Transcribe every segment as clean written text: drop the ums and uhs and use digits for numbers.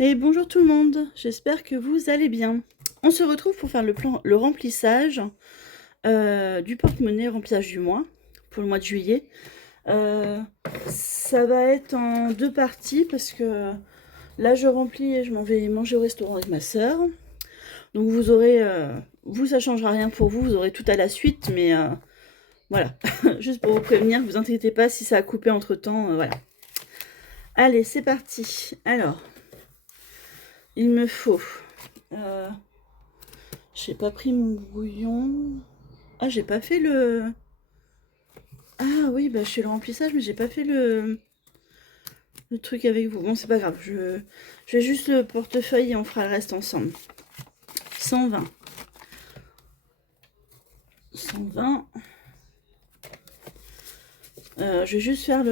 Et bonjour tout le monde, j'espère que vous allez bien. On se retrouve pour faire le remplissage du porte-monnaie, remplissage du mois, pour le mois de juillet. Ça va être en deux parties parce que là je remplis et je m'en vais manger au restaurant avec ma soeur. Donc vous aurez, vous ça changera rien pour vous, vous aurez tout à la suite, mais voilà, juste pour vous prévenir, vous inquiétez pas si ça a coupé entre temps, voilà. Allez, c'est parti. Alors, il me faut... j'ai pas pris mon brouillon. Ah, j'ai pas fait le... Ah oui, bah je fais le remplissage, mais j'ai pas fait le truc avec vous. Bon, c'est pas grave. Je vais juste le portefeuille et on fera le reste ensemble. 120. 120. Je vais juste faire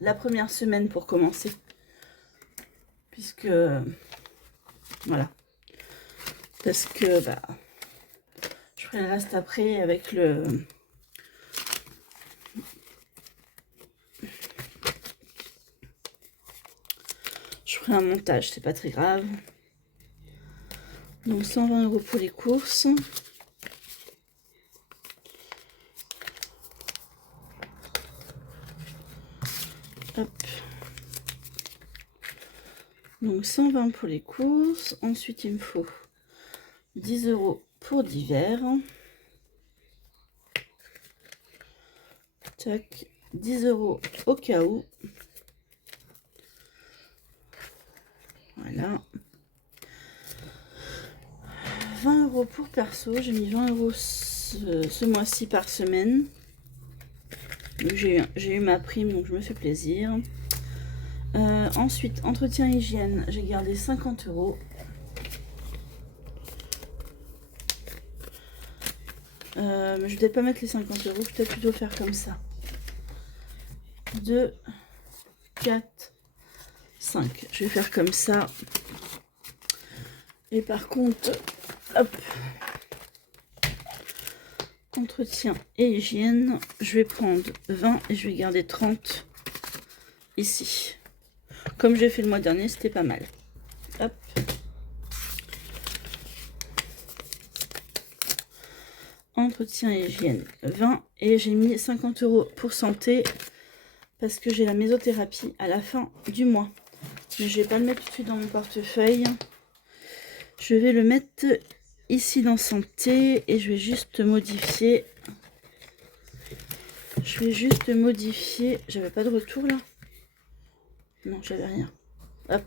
la première semaine pour commencer. Puisque... Voilà. Parce que, bah... je ferai le reste après avec le... Je ferai un montage, c'est pas très grave. Donc 120 € pour les courses. Hop. Donc 120 pour les courses. Ensuite, il me faut 10 € pour divers. Tac. 10 € au cas où. Voilà. 20 € pour perso. J'ai mis 20 € ce mois-ci par semaine. J'ai eu ma prime, donc je me fais plaisir. Ensuite, entretien hygiène, j'ai gardé 50 €. Mais je vais peut-être pas mettre les 50 €, je vais peut-être plutôt faire comme ça. 2, 4, 5. Je vais faire comme ça. Et par contre, hop, entretien et hygiène, je vais prendre 20 et je vais garder 30 ici. Comme j'ai fait le mois dernier, c'était pas mal. Hop. Entretien et hygiène 20 et j'ai mis 50 € pour santé parce que j'ai la mésothérapie à la fin du mois. Mais je vais pas le mettre tout de suite dans mon portefeuille. Je vais le mettre ici dans santé et je vais juste modifier. J'avais pas de retour là? Non, j'avais rien. Hop.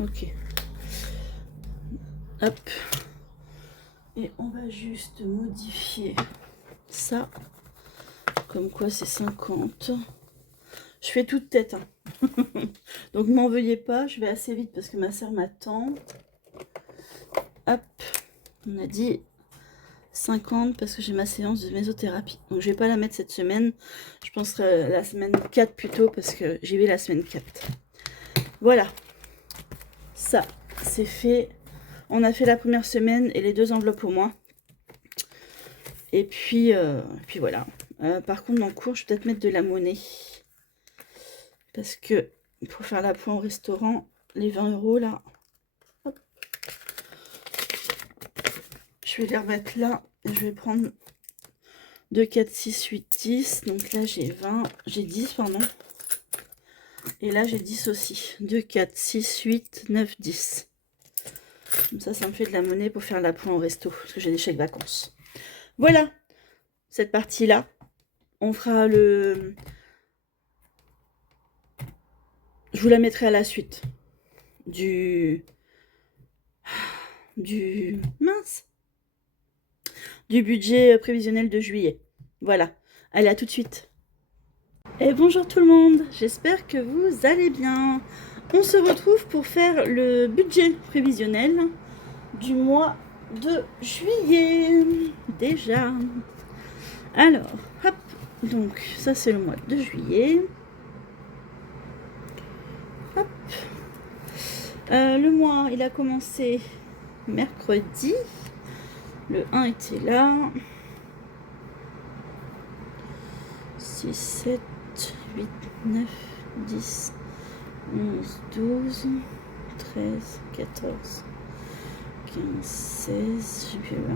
Ok. Hop. Et on va juste modifier ça. Comme quoi c'est 50. Je fais toute tête. Hein. Donc m'en veuillez pas, je vais assez vite parce que ma soeur m'attend. Hop. On a dit 50 parce que j'ai ma séance de mésothérapie. Donc je vais pas la mettre cette semaine. Je penserai la semaine 4 plutôt parce que j'y vais la semaine 4. Voilà. Ça, c'est fait. On a fait la première semaine et les 2 enveloppes au moins. Et puis voilà. Par contre, dans le cours, je vais peut-être mettre de la monnaie. Parce que pour faire la pointe au restaurant, les 20 € là. Hop. Je vais les remettre là. Et je vais prendre 2, 4, 6, 8, 10. Donc là, j'ai 20. J'ai 10, pardon. Et là, j'ai 10 aussi. 2, 4, 6, 8, 9, 10. Comme ça me fait de la monnaie pour faire la pointe au resto. Parce que j'ai des chèques vacances. Voilà. Cette partie-là. On fera le... Je vous la mettrai à la suite. Mince. Du budget prévisionnel de juillet. Voilà. Allez, à tout de suite. Et bonjour tout le monde. J'espère que vous allez bien. On se retrouve pour faire le budget prévisionnel du mois de juillet. Déjà. Alors, hop. Donc, ça c'est le mois de juillet. Hop. Le mois, il a commencé mercredi. Le 1 était là. 6, 7, 8, 9, 10, 11, 12, 13, 14, 15, 16, j'ai plus là,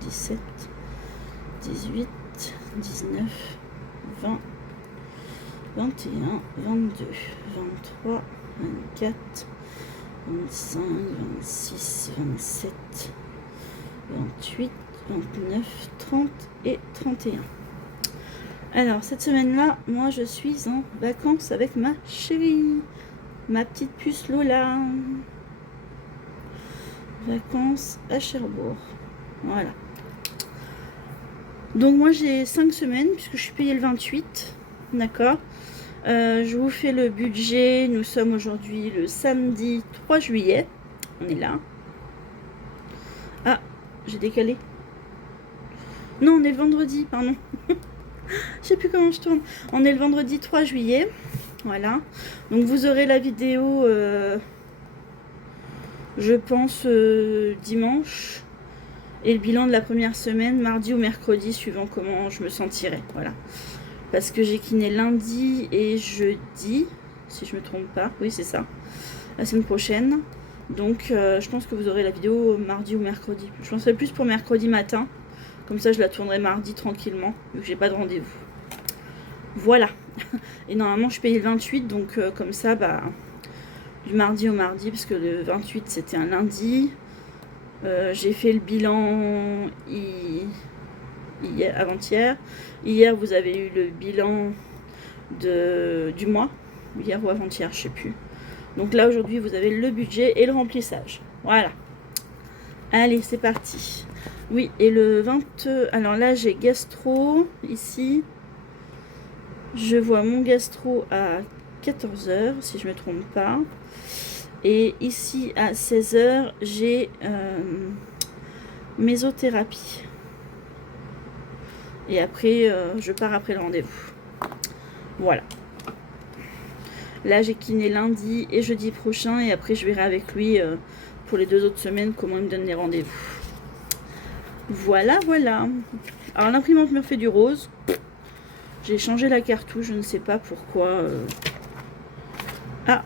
17, 18, 19, 20, 21, 22, 23, 24, 25, 26, 27, 28, 29, 30 et 31. Alors, cette semaine-là, moi, je suis en vacances avec ma chérie, ma petite puce Lola. Vacances à Cherbourg. Voilà. Donc, moi, j'ai 5 semaines, puisque je suis payée le 28. D'accord. Je vous fais le budget. Nous sommes aujourd'hui le samedi 3 juillet. On est là. Ah, j'ai décalé. Non, on est le vendredi, pardon. Je sais plus comment je tourne. On est le vendredi 3 juillet. Voilà. Donc vous aurez la vidéo, je pense, dimanche. Et le bilan de la première semaine, mardi ou mercredi, suivant comment je me sentirai. Voilà. Parce que j'ai kiné lundi et jeudi, si je me trompe pas. Oui, c'est ça. La semaine prochaine. Donc je pense que vous aurez la vidéo mardi ou mercredi. Je penserai plus pour mercredi matin. Comme ça, je la tournerai mardi tranquillement, vu que j'ai pas de rendez-vous. Voilà. Et normalement, je paye le 28, donc comme ça, bah, du mardi au mardi, parce que le 28, c'était un lundi. J'ai fait le bilan hier, avant-hier. Hier, vous avez eu le bilan du mois. Hier ou avant-hier, je sais plus. Donc là, aujourd'hui, vous avez le budget et le remplissage. Voilà. Allez, c'est parti. Oui, et le 20... Alors là, j'ai gastro, ici. Je vois mon gastro à 14h, si je ne me trompe pas. Et ici, à 16h, j'ai mésothérapie. Et après, je pars après le rendez-vous. Voilà. Là, j'ai kiné lundi et jeudi prochain. Et après, je verrai avec lui pour les 2 autres semaines comment il me donne les rendez-vous. Voilà, voilà. Alors, l'imprimante me fait du rose. J'ai changé la cartouche, je ne sais pas pourquoi. Ah.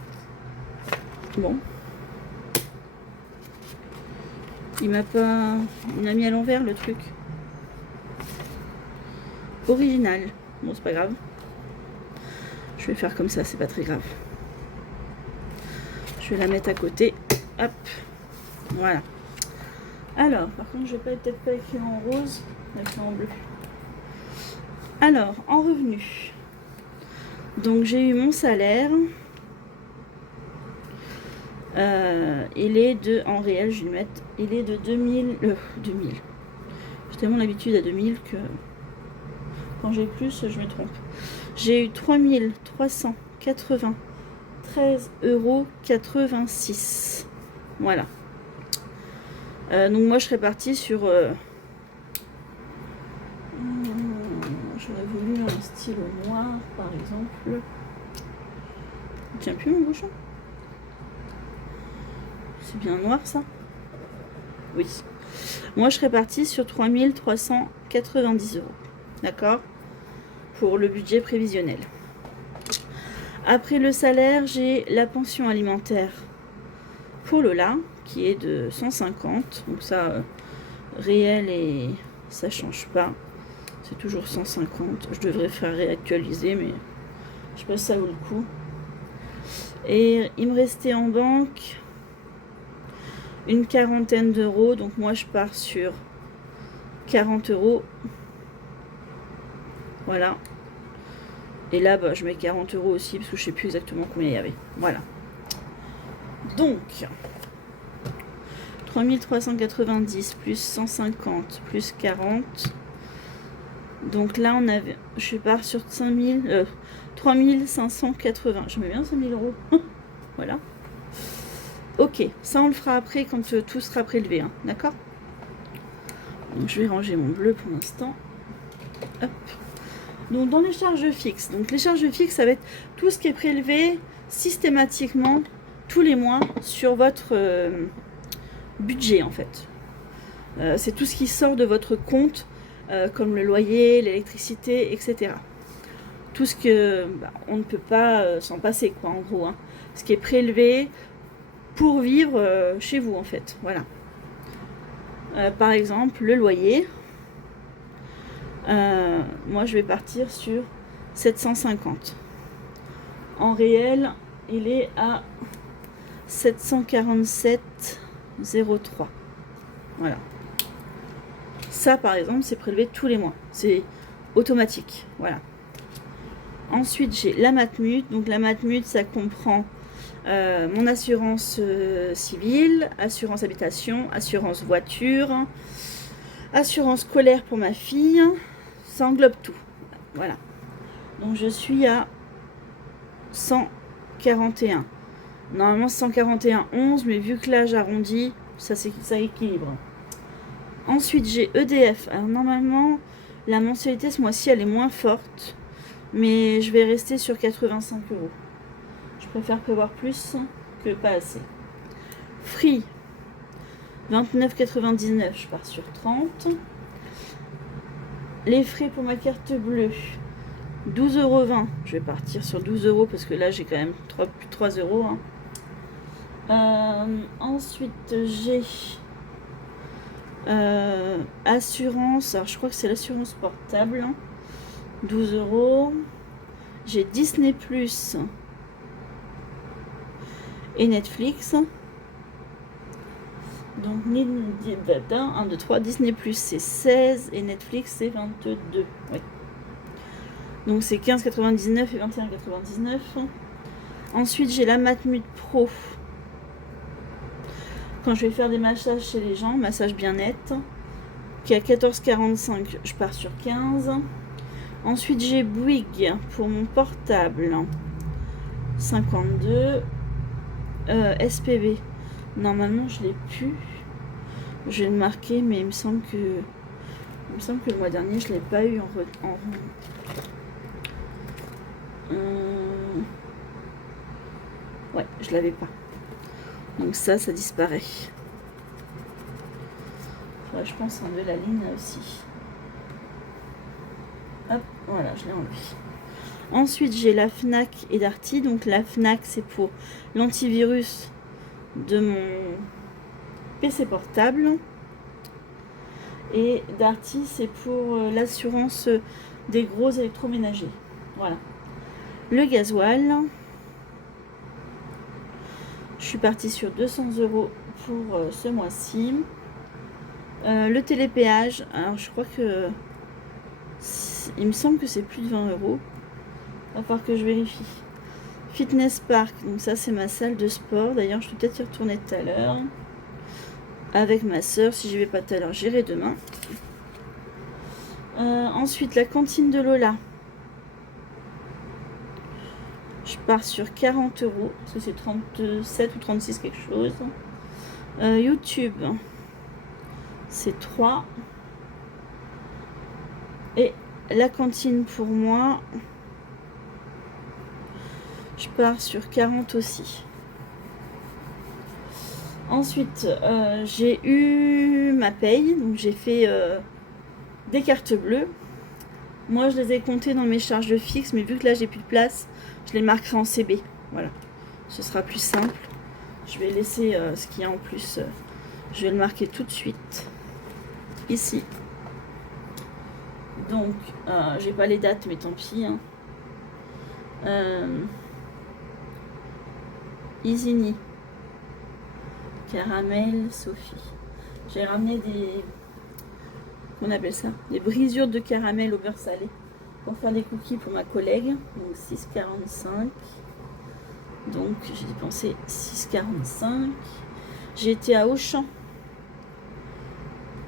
Bon. Il m'a mis à l'envers le truc. Original. Bon, c'est pas grave. Je vais faire comme ça, c'est pas très grave. Je vais la mettre à côté. Hop. Voilà. Alors, par contre, je vais peut-être pas écrire en rose, écrire en bleu. Alors, en revenu. Donc, j'ai eu mon salaire. Il est de, en réel, je vais le mettre, il est de 2000. J'ai tellement l'habitude à 2000 que quand j'ai plus, je me trompe. J'ai eu 3393,86 €. Voilà. Donc moi je serais partie sur j'aurais voulu un stylo noir par exemple. Il tient plus mon bouchon. C'est bien noir ça. Oui. Moi je serais partie sur 3390 €. D'accord. Pour le budget prévisionnel. Après le salaire, j'ai la pension alimentaire pour Lola qui est de 150. Donc ça, réel et ça change pas. C'est toujours 150. Je devrais faire réactualiser, mais je sais pas si ça vaut le coup. Et il me restait en banque une quarantaine d'euros. Donc moi, je pars sur 40 €. Voilà. Et là, bah, je mets 40 € aussi, parce que je sais plus exactement combien il y avait. Voilà. Donc, 3390 plus 150 plus 40. Donc là, je pars sur 3580. Je mets bien 5000 €. Voilà. Ok, ça on le fera après quand tout sera prélevé. Hein, d'accord. Donc je vais ranger mon bleu pour l'instant. Hop. Donc dans les charges fixes. Donc les charges fixes, ça va être tout ce qui est prélevé systématiquement tous les mois sur votre budget en fait. C'est tout ce qui sort de votre compte, comme le loyer, l'électricité, etc. tout ce que on ne peut pas s'en passer, quoi, en gros, hein. Ce qui est prélevé pour vivre chez vous, en fait. Voilà. Par exemple, le loyer. Moi, je vais partir sur 750. En réel, il est à 747,03. Voilà. Ça, par exemple, c'est prélevé tous les mois. C'est automatique. Voilà. Ensuite, j'ai la Matmut. Donc, la Matmut, ça comprend mon assurance civile, assurance habitation, assurance voiture, assurance scolaire pour ma fille. Ça englobe tout. Voilà. Donc, je suis à 141. Normalement, 141,11, mais vu que là, j'arrondis, ça équilibre. Ensuite, j'ai EDF. Alors, normalement, la mensualité ce mois-ci, elle est moins forte. Mais je vais rester sur 85 euros. Je préfère prévoir plus que pas assez. Free, 29,99. Je pars sur 30. Les frais pour ma carte bleue, 12,20 €. Je vais partir sur 12 € parce que là, j'ai quand même plus de 3 €. Hein. Ensuite, j'ai assurance. Alors, je crois que c'est l'assurance portable. Hein. 12 €. J'ai Disney Plus et Netflix. Donc, 1, 2, 3. Disney Plus c'est 16 et Netflix c'est 22. Ouais. Donc, c'est 15,99 et 21,99. Ensuite, j'ai la Matmut Pro. Quand je vais faire des massages chez les gens, massage bien-être, qui est à 14,45, je pars sur 15. Ensuite, j'ai Bouygues pour mon portable, 52. SPV, normalement, je l'ai plus. Je vais le marquer, mais il me semble que le mois dernier, je l'ai pas eu ouais, je l'avais pas. Donc ça disparaît. Faudrait, je pense, enlever la ligne là aussi. Hop, voilà, je l'ai enlevé. Ensuite, j'ai la Fnac et Darty. Donc la Fnac, c'est pour l'antivirus de mon PC portable. Et Darty, c'est pour l'assurance des gros électroménagers. Voilà. Le gasoil. Je suis partie sur 200 € pour ce mois-ci. Le télépéage. Alors, je crois que... Il me semble que c'est plus de 20 €. Il va falloir que je vérifie. Fitness Park, donc ça c'est ma salle de sport. D'ailleurs, je vais peut-être y retourner tout à l'heure. Avec ma soeur, si je vais pas tout à l'heure, j'irai demain. Ensuite, la cantine de Lola. Je pars sur 40 €, parce que c'est 37 ou 36 quelque chose. YouTube, c'est 3. Et la cantine pour moi, je pars sur 40 aussi. Ensuite, j'ai eu ma paye, donc j'ai fait des cartes bleues. Moi, je les ai comptées dans mes charges de fixe, mais vu que là, j'ai plus de place, je les marquerai en CB. Voilà, ce sera plus simple. Je vais laisser ce qu'il y a en plus. Je vais le marquer tout de suite, ici. Donc, j'ai pas les dates, mais tant pis. Hein. Isigny. Caramel Sophie. J'ai ramené des... On appelle ça des brisures de caramel au beurre salé pour faire des cookies pour ma collègue. Donc 6,45. Donc j'ai dépensé 6,45. J'ai été à Auchan.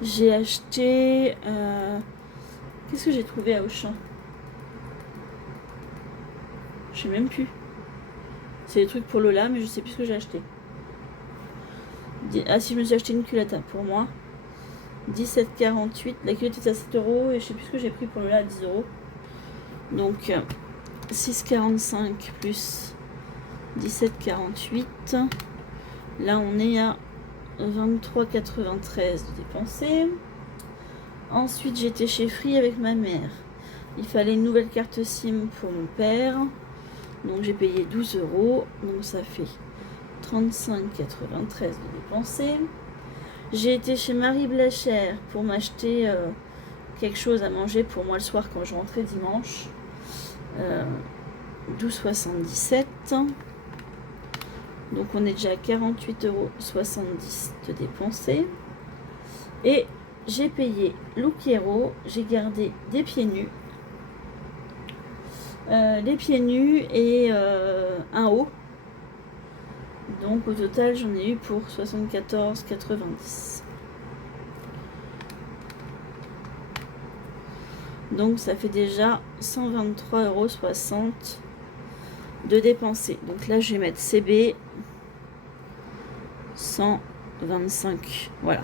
J'ai acheté... Qu'est-ce que j'ai trouvé à Auchan? Je sais même plus. C'est des trucs pour Lola, mais je sais plus ce que j'ai acheté. Ah si, je me suis acheté une culotte pour moi. 17,48. La culotte est à 7 € et je sais plus ce que j'ai pris pour Lola à 10 €. Donc 6,45 plus 17,48. Là on est à 23,93 de dépenser. Ensuite j'étais chez Free avec ma mère. Il fallait une nouvelle carte SIM pour mon père. Donc j'ai payé 12 €. Donc ça fait 35,93 de dépenser. J'ai été chez Marie Blachère pour m'acheter quelque chose à manger pour moi le soir quand je rentrais dimanche. 12,77 €. Donc on est déjà à 48,70 € de dépenser. Et j'ai payé Lookero, j'ai gardé des pieds nus. Les pieds nus et un haut. Donc au total j'en ai eu pour 74,90 €. Donc ça fait déjà 123,60 € de dépenser. Donc là je vais mettre CB 125. Voilà.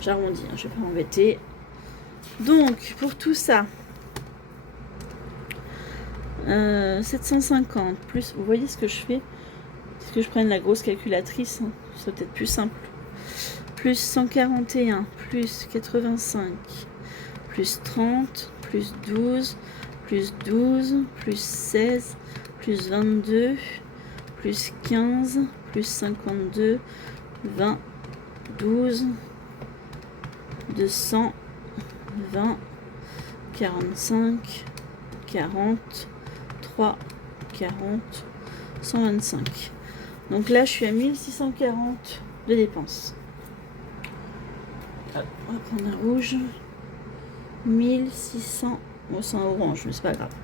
J'arrondis, hein, je vais pas m'embêter. Donc pour tout ça, 750 plus, vous voyez ce que je fais? Est-ce que je prenne la grosse calculatrice, hein? C'est peut-être plus simple. Plus 141, plus 85, plus 30, plus 12, plus 12, plus 16, plus 22, plus 15, plus 52, 20, 12, 200, 20, 45, 40, 3, 40, 125. Donc là, je suis à 1640 de dépenses. On va prendre un rouge. 1600. Bon, c'est un orange, mais c'est pas grave.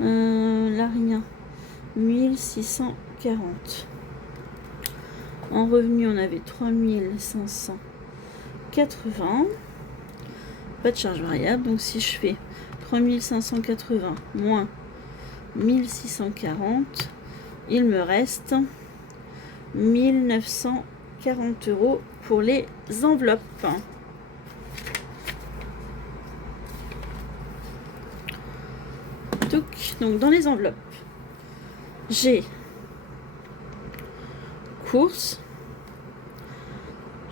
Là, rien. 1640. En revenu, on avait 3580. Pas de charge variable. Donc, si je fais 3580 moins 1640, il me reste 1940 € pour les enveloppes. Donc dans les enveloppes, j'ai courses,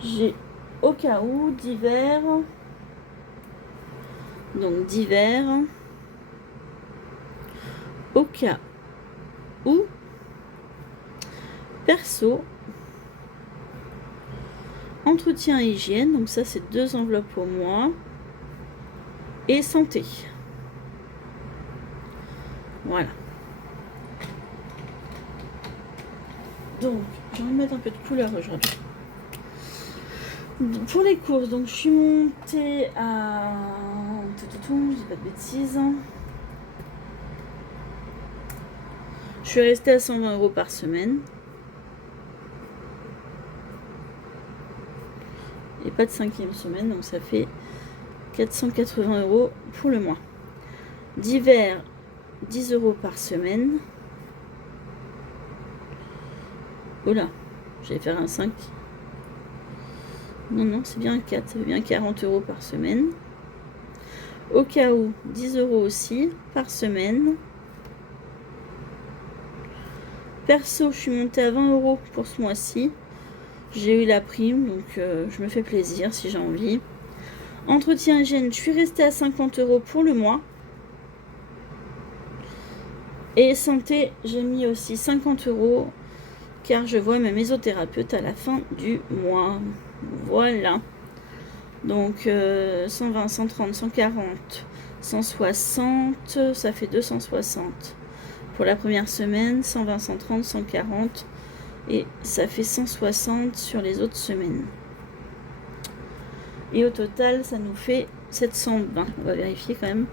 j'ai au cas où divers, donc divers, au cas où, perso, entretien et hygiène, donc ça c'est 2 enveloppes pour moi, et santé. Voilà. Donc, je vais mettre un peu de couleur aujourd'hui. Pour les courses, donc je suis montée à... Je dis pas de bêtises. Je suis restée à 120 € par semaine. Et pas de 5e semaine, donc ça fait 480 € pour le mois. Divers, 10 € par semaine. Oh là, j'allais faire un 5. Non, c'est bien un 4, ça fait bien 40 € par semaine. Au cas où, 10 € aussi par semaine. Perso, je suis montée à 20 € pour ce mois-ci. J'ai eu la prime, donc je me fais plaisir si j'ai envie. Entretien hygiène, je suis restée à 50 € pour le mois. Et santé, j'ai mis aussi 50 € car je vois ma mésothérapeute à la fin du mois. Voilà. Donc 120, 130, 140, 160, ça fait 260 pour la première semaine, 120, 130, 140 et ça fait 160 sur les autres semaines. Et au total, ça nous fait 720. On va vérifier quand même.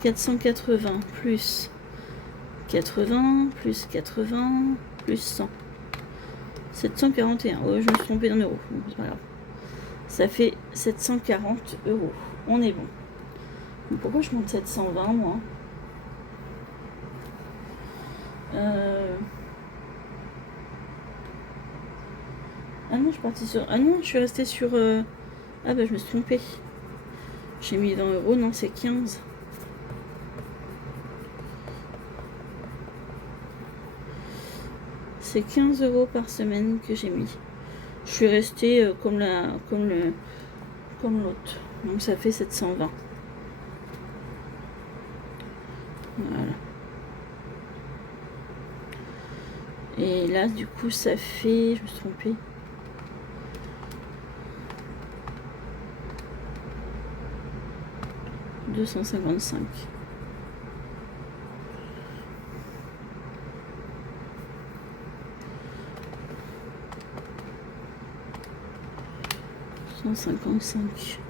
480 plus 80 plus 80 plus 100. 741. Oh, je me suis trompée d'un euro. C'est pas grave. Ça fait 740 €. On est bon. Mais pourquoi je monte 720 moi? Ah non, je suis partie sur... Ah non, je suis restée sur... Ah bah je me suis trompée. J'ai mis 20 €, non c'est 15. C'est 15 € par semaine que j'ai mis. Je suis restée comme l'autre. Donc ça fait 720. Voilà. Et là, du coup, ça fait... Je me suis trompée. « 255. » 155.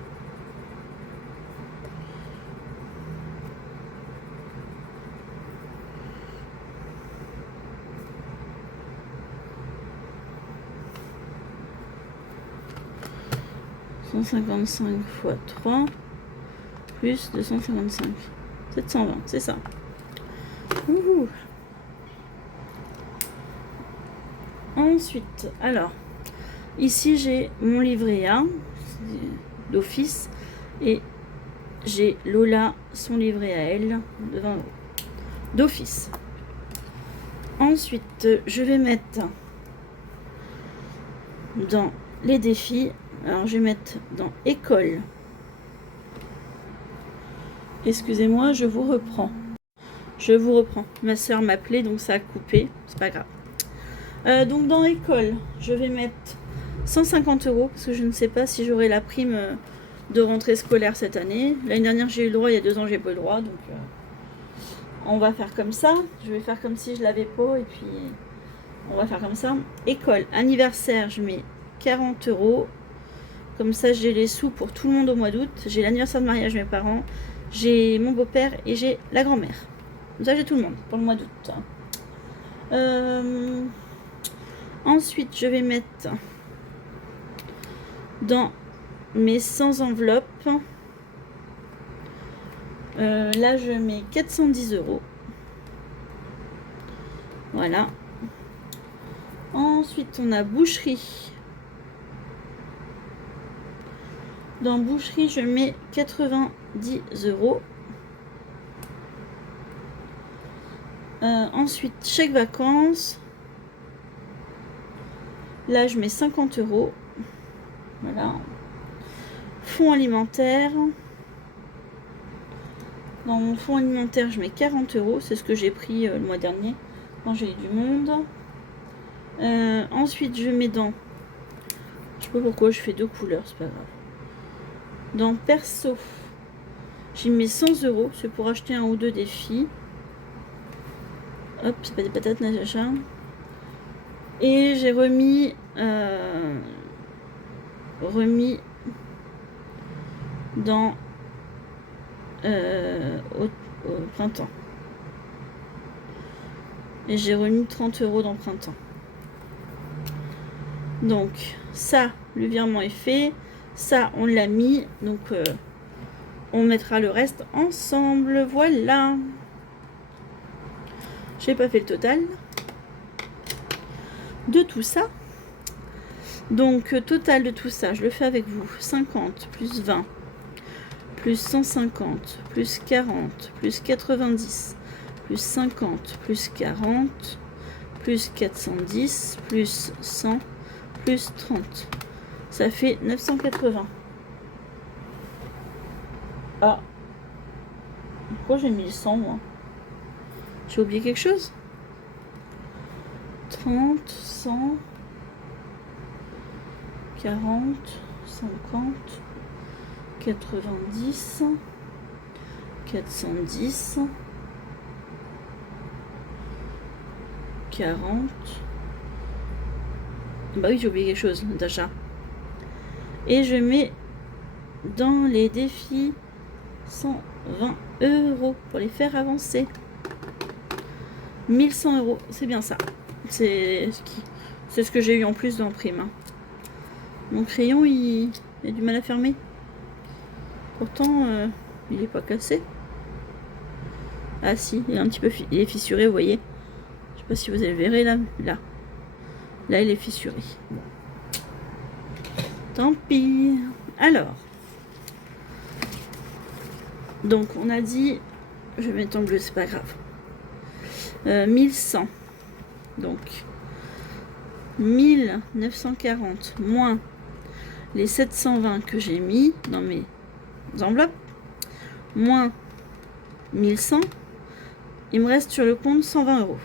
« 155 fois 3 plus 255. 720, c'est ça. Ouh. Ensuite, alors, ici j'ai mon livret A d'office et j'ai Lola, son livret à elle de 20 € d'office. Ensuite, je vais mettre dans les défis. Alors, je vais mettre dans école. Excusez-moi, je vous reprends. Je vous reprends. Ma soeur m'appelait, donc ça a coupé. C'est pas grave. Donc, dans école, je vais mettre 150 € parce que je ne sais pas si j'aurai la prime de rentrée scolaire cette année. L'année dernière, j'ai eu le droit. Il y a 2 ans, j'ai pas eu le droit. Donc, on va faire comme ça. Je vais faire comme si je l'avais pas. Et puis, on va faire comme ça. École, anniversaire, je mets 40 €. Comme ça, j'ai les sous pour tout le monde au mois d'août. J'ai l'anniversaire de mariage de mes parents. J'ai mon beau-père et j'ai la grand-mère. Comme ça, j'ai tout le monde pour le mois d'août. Ensuite, je vais mettre dans mes 100 enveloppes. Là, je mets 410 €. Voilà. Ensuite, on a boucherie. Dans boucherie, je mets 90 €. Ensuite, chèque vacances. Là, je mets 50 €. Voilà. Fonds alimentaire. Dans mon fonds alimentaire, je mets 40 €. C'est ce que j'ai pris le mois dernier quand j'ai eu du monde. Ensuite, je mets dans... Je sais pas pourquoi je fais 2 couleurs, c'est pas grave. Dans perso, j'y mets 100 €. C'est pour acheter 1 ou 2 défis. Hop, c'est pas des patates, Natacha. Et j'ai remis dans au printemps. Et j'ai remis 30 € dans le printemps. Donc ça, le virement est fait. Ça, on l'a mis. Donc on mettra le reste ensemble. Voilà. J'ai pas fait le total de tout ça. Donc total de tout ça, je le fais avec vous. 50 plus 20 plus 150 plus 40 plus 90 plus 50 plus 40 plus 410 plus 100 plus 30. Ça fait 980. Ah. Pourquoi j'ai mis le 100 moi? J'ai oublié quelque chose? 30, 100, 40, 50, 90, 410, 40. Bah oui, j'ai oublié quelque chose d'achat. Et je mets dans les défis 120 € pour les faire avancer. 1100 €, c'est bien ça. C'est ce que j'ai eu en plus dans prime. Mon crayon, il a du mal à fermer. Pourtant, il est pas cassé. Ah si, il est un petit peu il est fissuré, vous voyez. Je sais pas si vous le verrez là. Là, il est fissuré. Bon. Tant pis. Alors. Donc, on a dit... Je vais mettre en bleu, c'est pas grave. 1100. Donc, 1940 moins les 720 que j'ai mis dans mes enveloppes, moins 1100, Il me reste sur le compte 120 €.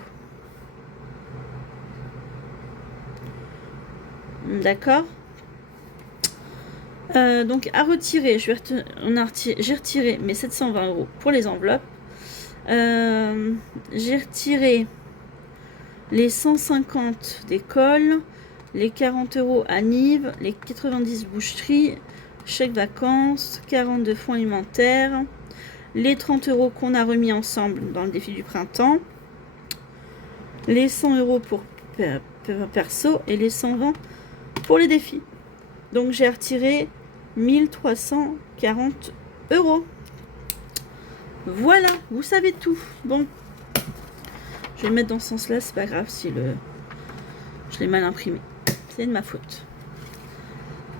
D'accord. Donc à retirer, j'ai retiré mes 720 € pour les enveloppes. J'ai retiré les 150 d'école, les 40 € à Nive, les 90 boucherie, chèque vacances, 40 de fonds alimentaires, les 30 € qu'on a remis ensemble dans le défi du printemps, les 100 € pour perso et les 120 pour les défis. Donc j'ai retiré 1340 €. Voilà, vous savez tout. Bon, je vais le mettre dans ce sens-là, c'est pas grave si je l'ai mal imprimé. C'est de ma faute.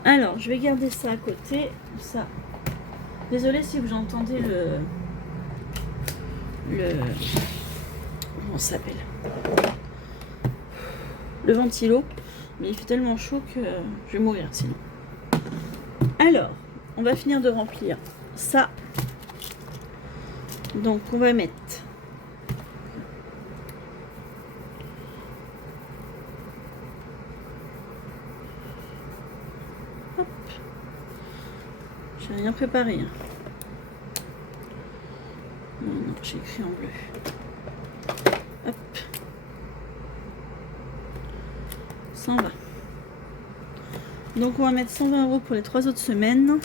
Alors, je vais garder ça à côté. Ça. Désolée si vous entendez comment ça s'appelle, le ventilo, mais il fait tellement chaud que je vais mourir sinon. Alors, on va finir de remplir ça. Donc, on va mettre hop. J'ai rien préparé. Hein. Non, j'ai écrit en bleu. Hop. 120. Donc, on va mettre 120 € pour les 3 autres semaines.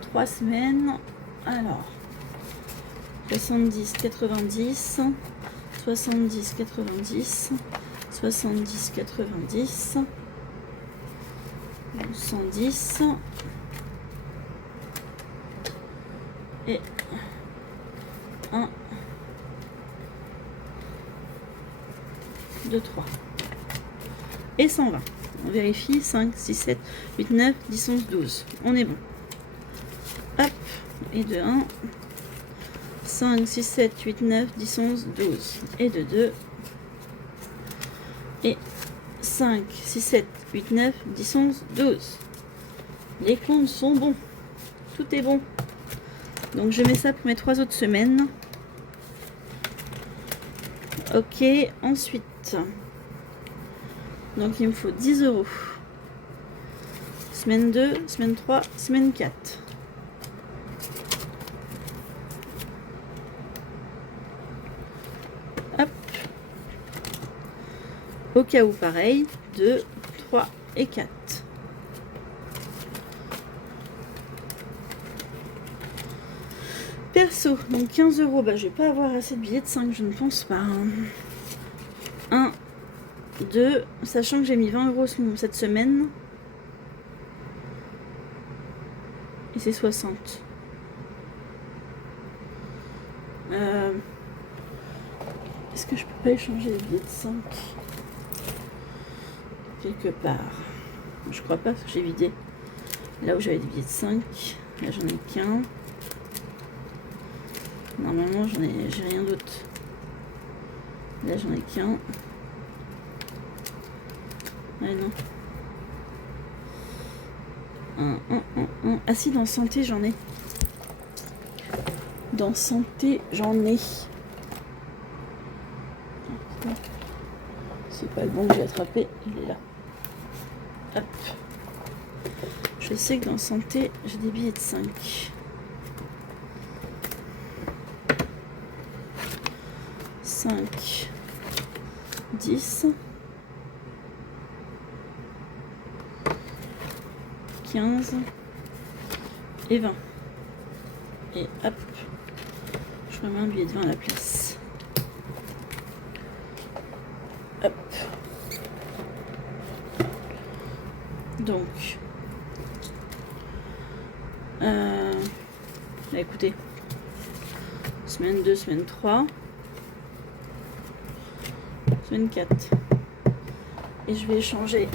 3 semaines. Alors, 70, 90, 70, 90, 70, 90, 110 et 1, 2, 3 et 120. On vérifie. 5, 6, 7, 8, 9, 10, 11, 12. On est bon. Hop, et de 1, 5, 6, 7, 8, 9, 10, 11, 12. Et de 2, et 5, 6, 7, 8, 9, 10, 11, 12. Les comptes sont bons. Tout est bon. Donc je mets ça pour mes 3 autres semaines. Ok, ensuite. Donc il me faut 10 €. Semaine 2, semaine 3, semaine 4. Hop. Au cas où pareil, 2, 3 et 4. Perso, donc 15 €, bah, je vais pas avoir assez de billets de 5, je ne pense pas. 1, 2, sachant que j'ai mis 20 € cette semaine. Et c'est 60. Est-ce que je peux pas échanger les billets de 5 quelque part? Je crois pas, parce que j'ai vidé là où j'avais des billets de 5. Là j'en ai qu'un. Normalement j'ai rien d'autre. Là j'en ai qu'un. Ah non. Ah si, dans santé j'en ai. Dans santé j'en ai. C'est pas le bon que j'ai attrapé, il est là. Hop. Je sais que dans santé j'ai des billets de 5. 5, 10, 15 et 20. Et hop, je remets un billet de 20 à la place. Hop. Donc, bah écoutez, semaine 2, semaine 3, semaine 4. Et je vais échanger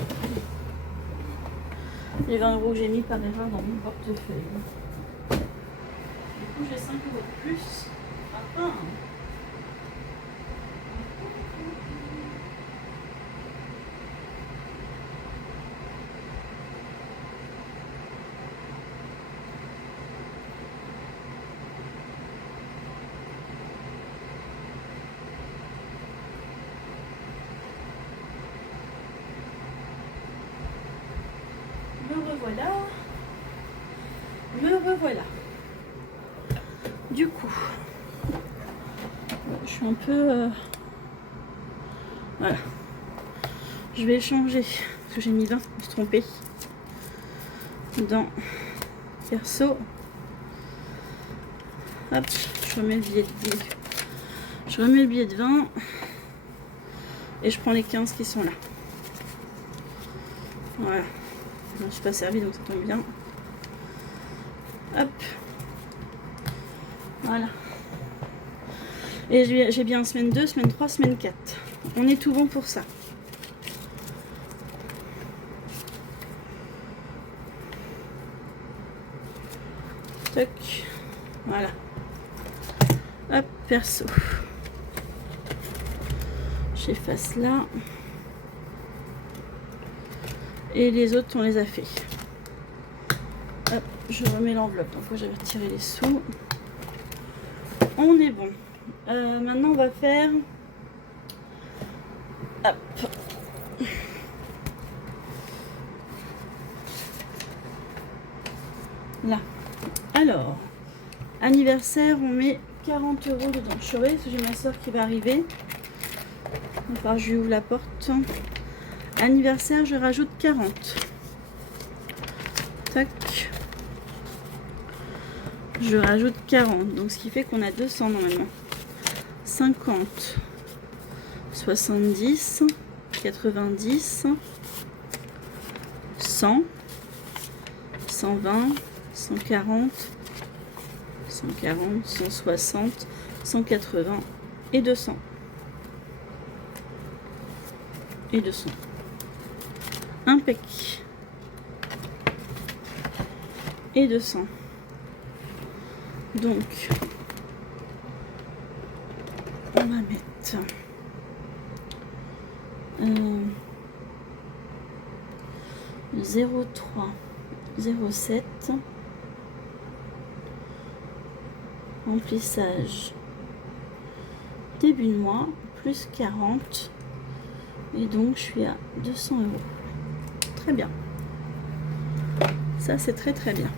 les 20 € que j'ai mis par erreur dans mon portefeuille. Du coup, j'ai 5 € de plus. Ah, ah. voilà. Du coup, je suis un peu... voilà. Je vais changer, parce que j'ai mis 20, je me suis trompée. Dans perso. Hop, je remets le billet de 10. Je remets le billet de 20. Et je prends les 15 qui sont là. Voilà. Je ne suis pas servi, donc ça tombe bien. Hop. Voilà. Et j'ai bien semaine 2, semaine 3, semaine 4. On est tout bon pour ça. Toc. Voilà. Hop, perso. J'efface là. Et les autres, on les a fait. Hop, je remets l'enveloppe. Donc, j'avais retiré les sous. On est bon. Maintenant, on va faire... Hop. Là. Alors, anniversaire, on met 40 € dedans. Je surveille parce que j'ai ma soeur qui va arriver. Enfin, je lui ouvre la porte. Anniversaire, je rajoute 40. Tac. Je rajoute 40. Donc, ce qui fait qu'on a 200 normalement. 50. 70. 90. 100. 120. 140. 140. 160. 180. Et 200. Et 200. Impec. Et 200. Donc, on va mettre 0,3, 0,7. Remplissage début de mois, plus 40. Et donc, je suis à 200 €. Très bien. Ça, c'est très très bien.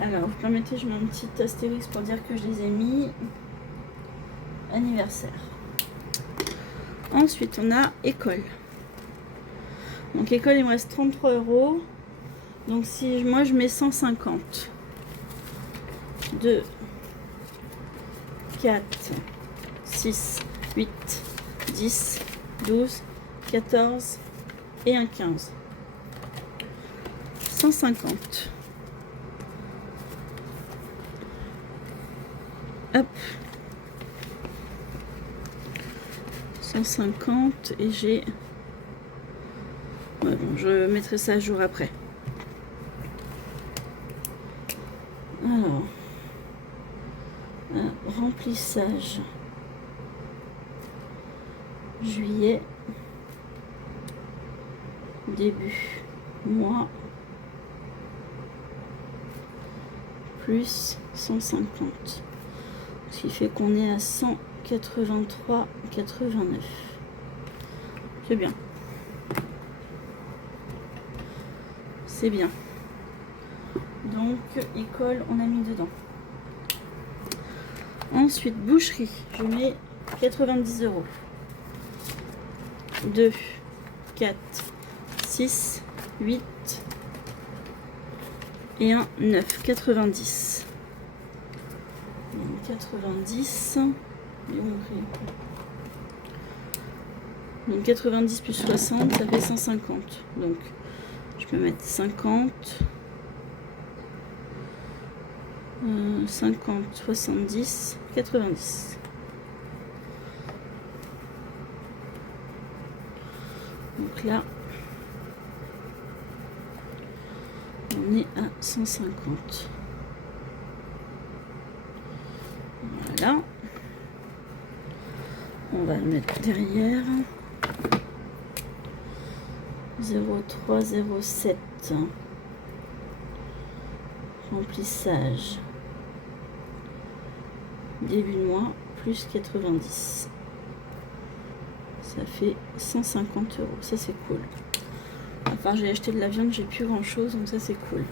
Alors, vous permettez, je mets un petit astérix pour dire que je les ai mis. Anniversaire. Ensuite, on a école. Donc, école, il me reste 33 €. Donc, si moi, je mets 150. 2, 4, 6, 8, 10, 12, 14 et un 15. 150. Hop. 150 et j'ai... Ouais, bon, je mettrai ça à jour après. Alors, remplissage juillet, début mois, plus 150, ce qui fait qu'on est à 183,89. C'est bien. C'est bien. Donc, école, on a mis dedans. Ensuite, boucherie, je mets 90 €. 2, 4, 6, 8 et un 9, 90. Donc, 90. Donc 90 plus 60, ça fait 150. Donc, je peux mettre 50. 50, 70, 90. Donc là, on est à 150. Voilà. On va le mettre derrière. 03, 07. Remplissage. Début de mois, plus 90. Ça fait 150 €. Ça, c'est cool. Enfin, j'ai acheté de la viande, j'ai plus grand chose, donc ça, c'est cool.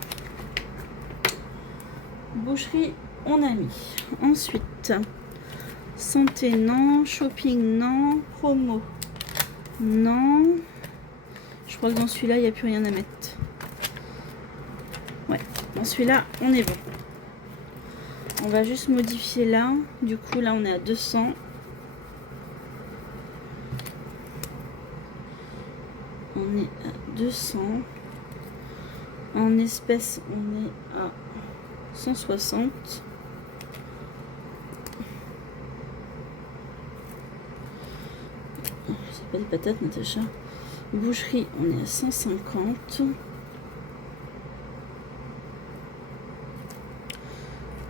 Boucherie, on a mis. Ensuite, santé, non. Shopping, non. Promo, non. Je crois que dans celui-là, il n'y a plus rien à mettre. Ouais, dans celui-là, on est bon. On va juste modifier là. Du coup, là, on est à 200. On est à 200. En espèces, on est à 160. C'est pas des patates, Natacha. Boucherie, on est à 150.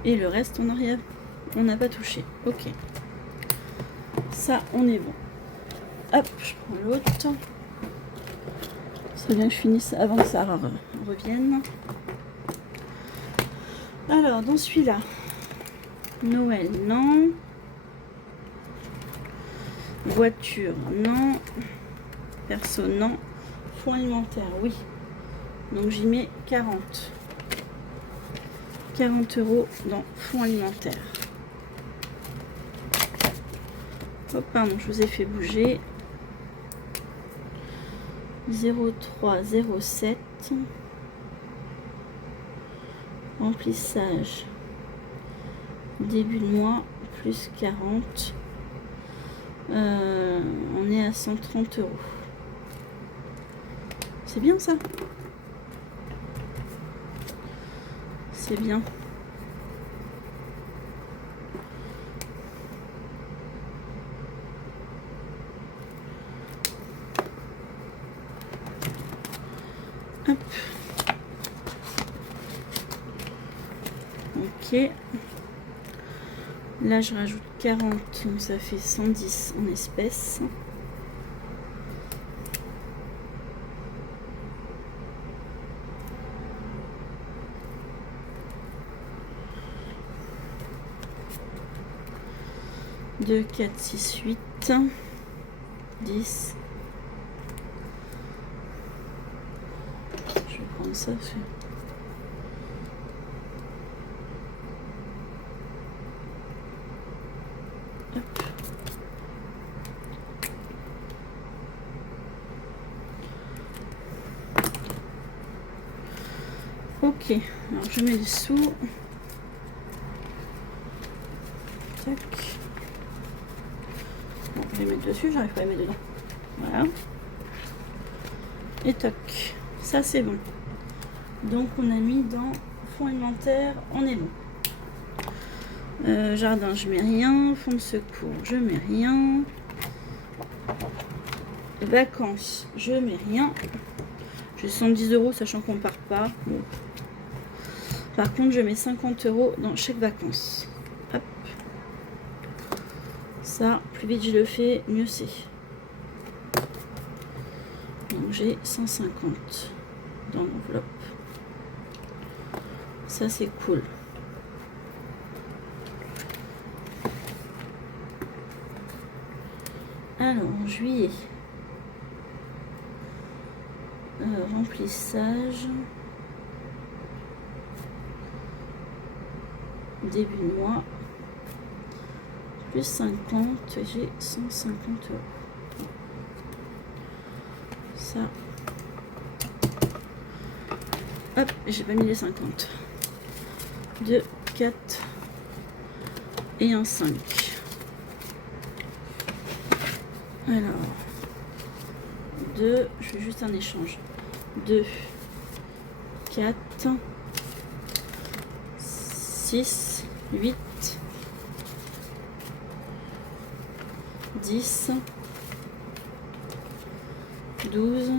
Et le reste, on n'a rien. On n'a pas touché. Ok. Ça, on est bon. Hop, je prends l'autre. C'est bien que je finisse avant que ça revienne. Alors, dans celui-là, Noël, non. Voiture, non. Perso, non. Fonds alimentaire, oui. Donc, j'y mets 40. 40 € dans fonds alimentaire. Oh, pardon, je vous ai fait bouger. 0307. Remplissage. Début de mois, plus 40. On est à 130 €. C'est bien ça. C'est bien. Hop. Ok. Là, je rajoute 40, donc ça fait 110 en espèces. Deux, 4, 6, 8, 10. Je vais prendre ça. Hop. Ok, alors je mets le sous. Tac. Bon, je vais mettre dessus, j'arrive pas à les mettre dedans. Voilà. Et toc. Ça c'est bon. Donc on a mis dans fonds alimentaire, on est bon. Jardin, je mets rien. Fonds de secours, je mets rien. Vacances, je mets rien. J'ai 110 €, sachant qu'on part pas. Bon. Par contre, je mets 50 € dans chaque vacances. Hop. Ça, plus vite je le fais, mieux c'est. Donc j'ai 150 dans l'enveloppe. Ça, c'est cool. Alors, en juillet, remplissage, début de mois, plus 50, j'ai 150 €. Ça, hop, j'ai pas mis les 50. 2, 4 et un 5. Alors, 2, je fais juste un échange. 2, 4, 6, 8, 10, 12,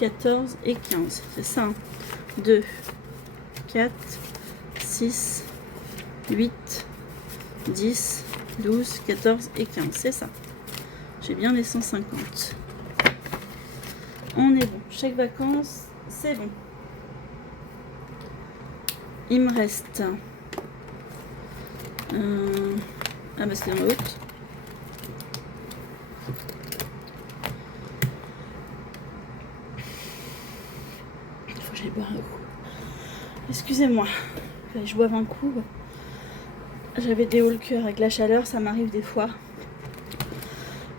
14 et 15. C'est ça. Hein. 2, 4, 6, 8, 10, 12, 14 et 15. C'est ça. J'ai bien les 150. On est bon. Chaque vacances, c'est bon. Il me reste... Ah bah c'est dans l'autre. Il faut que j'aille boire un coup. Excusez-moi, je boive un coup. J'avais des hauts le cœur avec la chaleur, ça m'arrive des fois.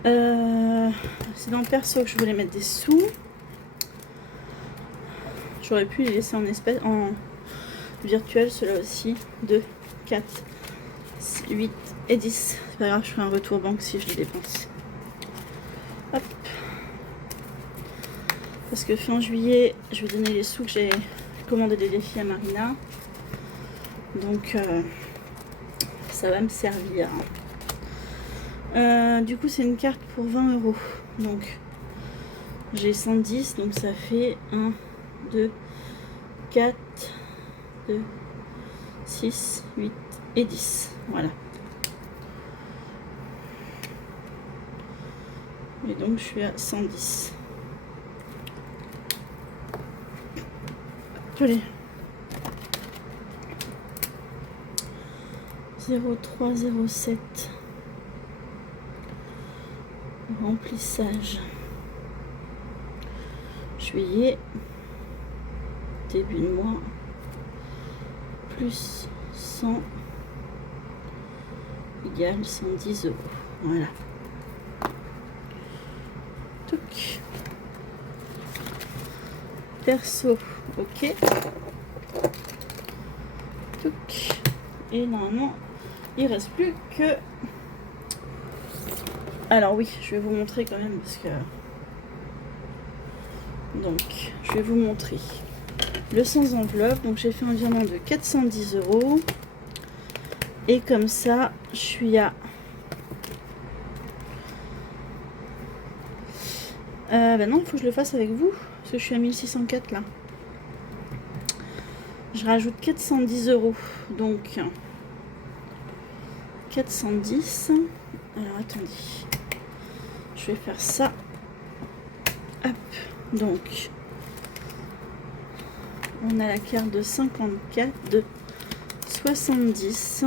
C'est dans le perso que je voulais mettre des sous. J'aurais pu les laisser en espèces, en virtuel, ceux-là aussi. 2, 4, 8 et 10. C'est pas grave, je ferai un retour banque si je les dépense. Hop. Parce que fin juillet, je vais donner les sous que j'ai commandé des défis à Marina. Donc, ça va me servir. Du coup, c'est une carte pour 20 €. Donc, j'ai 110, donc ça fait 1, 2, 4, 2, 6, 8 et 10. Voilà. Et donc, je suis à 110. Allez. 0307. Remplissage. Juillet. Début de mois. Plus 100 égale 110 €. Voilà. Touc. Perso, ok. Touc. Et normalement, il reste plus que... Alors oui, je vais vous montrer quand même parce que... Donc, je vais vous montrer le sans enveloppe. Donc, j'ai fait un virement de 410 €. Et comme ça, je suis à... Bah non, il faut que je le fasse avec vous. Parce que je suis à 1604 là. Je rajoute 410 €. Donc, 410. Alors, attendez. Je vais faire ça. Hop. Donc, on a la carte de 54, de 70.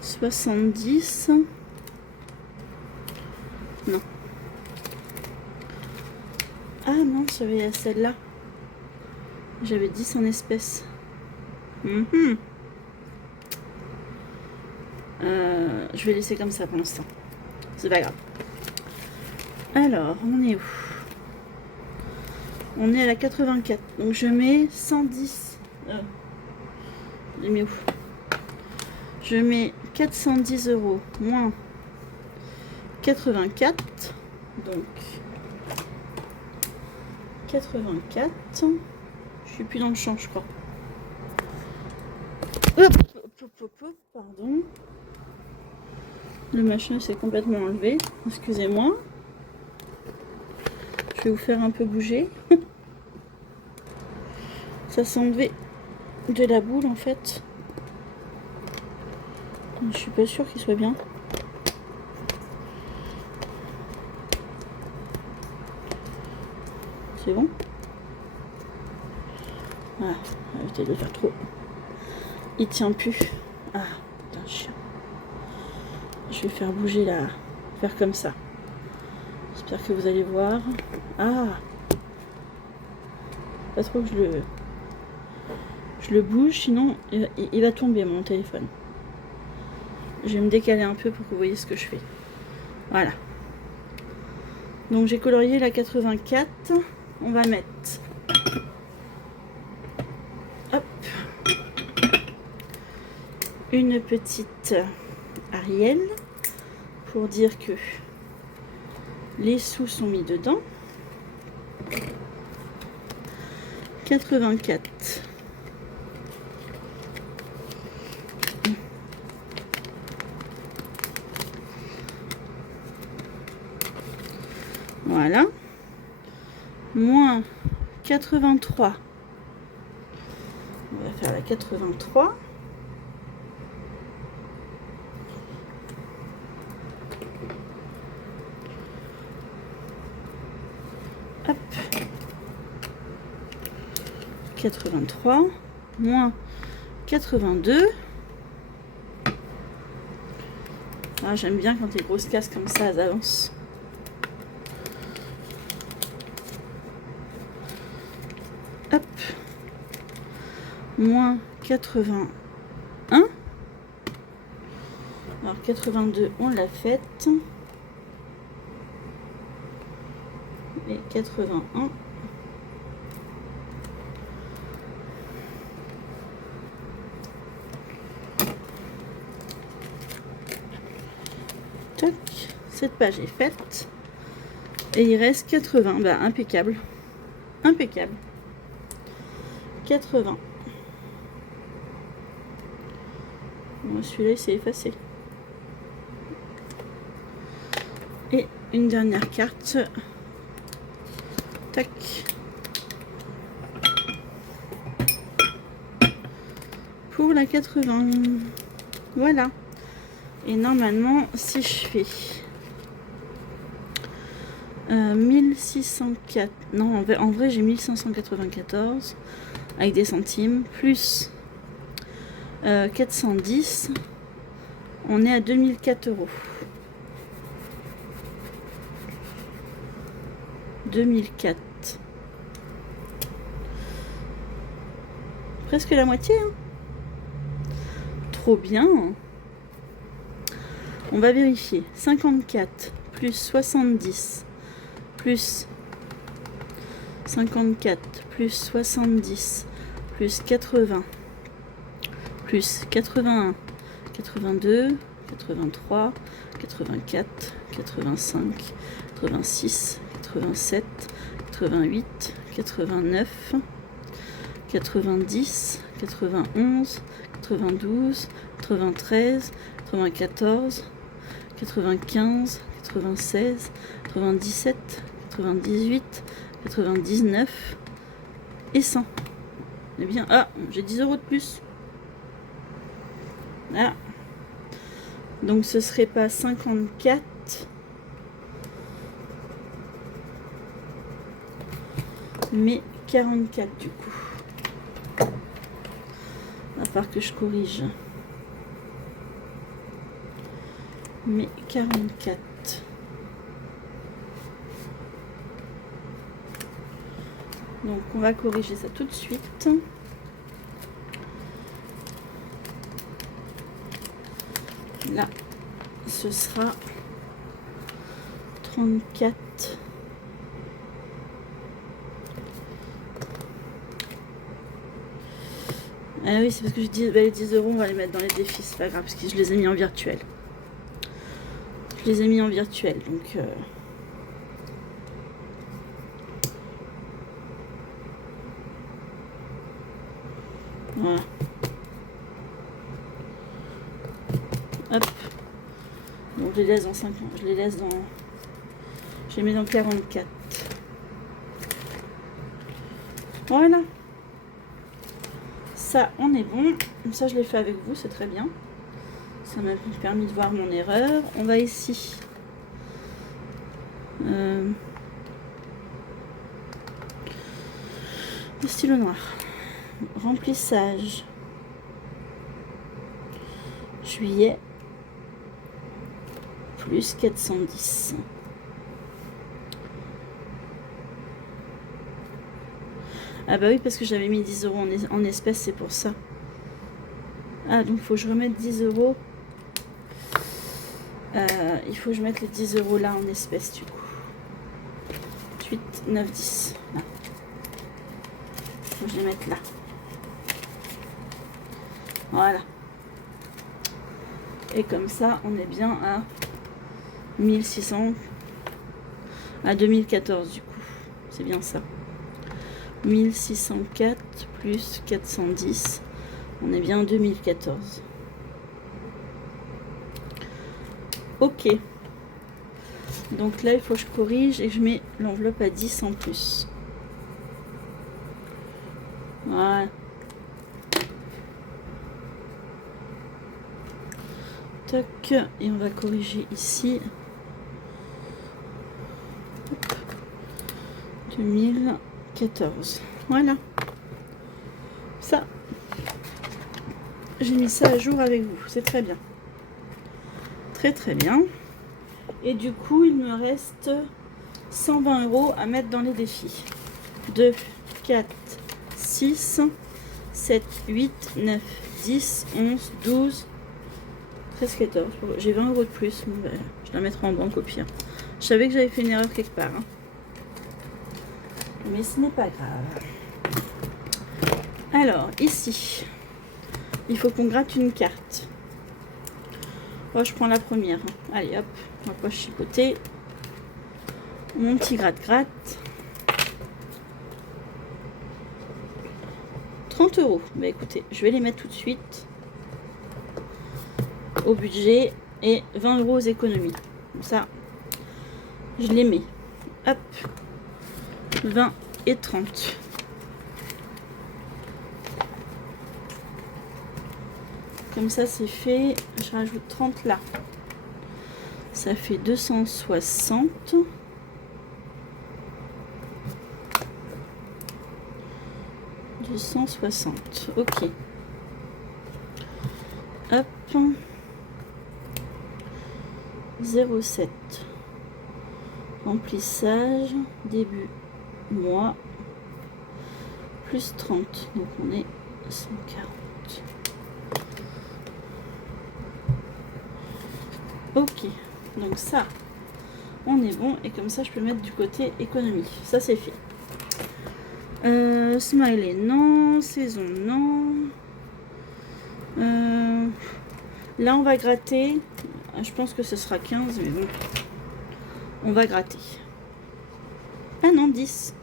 70. Non. Ah non, j'avais celle-là. J'avais 10 en espèces. Je vais laisser comme ça pour l'instant. C'est pas grave. Alors, on est où? On est à la 84. Donc je mets 110. Je mets où? Je mets 410 € moins 84. Donc 84. Je suis plus dans le champ, je crois. Hop, pardon. Le machin s'est complètement enlevé. Excusez-moi. Je vais vous faire un peu bouger. Ça s'est enlevé de la boule en fait. Je suis pas sûre qu'il soit bien. C'est bon? Voilà, arrêtez de le faire trop. Il tient plus. Ah, putain, chien. Je vais faire bouger là. Faire comme ça. J'espère que vous allez voir. Ah! Pas trop que je le bouge, sinon il va tomber mon téléphone. Je vais me décaler un peu pour que vous voyez ce que je fais. Voilà. Donc j'ai colorié la 84. On va mettre... Hop. Une petite Ariel. Pour dire que les sous sont mis dedans. 84. Voilà. Moins 83. On va faire la 83. Hop. 83 moins 82. Ah, j'aime bien quand les grosses cases comme ça, elles avancent. Hop. moins 81. Alors 82, on l'a faite. Et 81. Tac, cette page est faite. Et il reste 80. Bah, impeccable. Impeccable. 80. Bon, celui-là, il s'est effacé. Et une dernière carte. Tac. Pour la 80. Voilà. Et normalement, si je fais 1604, non, en vrai j'ai 1594 avec des centimes, plus 410, on est à 2004 euros. 2004. Presque la moitié, hein. Trop bien. On va vérifier. 54 plus 70 plus 54 plus 70 plus 80 plus 81, 82, 83, 84, 85, 86, 87, 88, 89, 90, 91, 92, 93, 94, 95, 96, 97, 98, 99 et 100. Eh bien, ah, j'ai 10 euros de plus. Voilà. Donc ce serait pas 54, mais 44 du coup. À part que je corrige. Mais 44. Donc on va corriger ça tout de suite. Là, ce sera 34. Ah oui, c'est parce que je dis bah, les 10 euros, on va les mettre dans les défis, c'est pas grave, parce que je les ai mis en virtuel. Je les ai mis en virtuel, donc... Voilà. Hop. Donc je les laisse dans 50. Je les laisse dans... Je les mets dans 44. Voilà. Ça, on est bon. Ça, je l'ai fait avec vous, c'est très bien. Ça m'a permis de voir mon erreur. On va ici. Le stylo noir. Remplissage. Juillet. Plus 410. Ah bah oui, parce que j'avais mis 10 euros en espèces, c'est pour ça. Ah, donc il faut que je remette 10 euros. Il faut que je mette les 10 euros là en espèces du coup. 8, 9, 10. Là. Faut que je les mette là. Voilà. Et comme ça, on est bien à 1600. À 2014 du coup. C'est bien ça. 1604 plus 410. On est bien en 2014. Ok. Donc là, il faut que je corrige et je mets l'enveloppe à 10 en plus. Voilà. Toc. Et on va corriger ici. Hop. 2014. Voilà. Ça. J'ai mis ça à jour avec vous. C'est très bien. Très très bien. Et du coup, il me reste 120 € à mettre dans les défis. 2, 4, 6, 7, 8, 9, 10, 11, 12, 13, 14. J'ai 20 euros de plus. Bon, ben, je la mettrai en banque au pire. Je savais que j'avais fait une erreur quelque part. Hein. Mais ce n'est pas grave. Alors, ici, il faut qu'on gratte une carte. Oh, je prends la première. Allez, hop, on va pas chipoter. Mon petit gratte-gratte. 30 euros. Bah écoutez, je vais les mettre tout de suite au budget et 20 euros aux économies. Comme ça, je les mets. Hop, 20 et 30. Comme ça, c'est fait. Je rajoute 30 là. Ça fait 260. Ok. Hop. 0,7. Remplissage. Début mois. Plus 30. Donc on est 140. Ok. Donc ça, on est bon. Et comme ça, je peux mettre du côté économie. Ça, c'est fait. Smiley, non. Saison, non. Là, on va gratter. Je pense que ce sera 15, mais bon. On va gratter. Ah non, 10.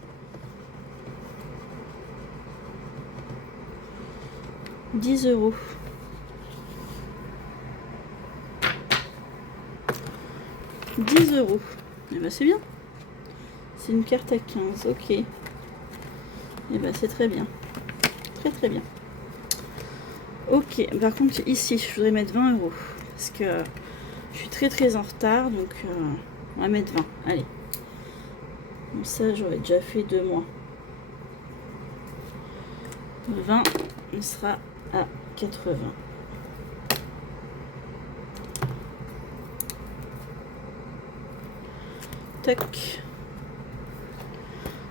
10 euros. Et ben c'est bien. C'est une carte à 15, ok. Et ben c'est très bien. Très très bien. Ok, par contre ici je voudrais mettre 20 euros. Parce que je suis très très en retard. Donc on va mettre 20. Allez. Comme ça j'aurais déjà fait 2 mois. 20, il sera à 80. Tac.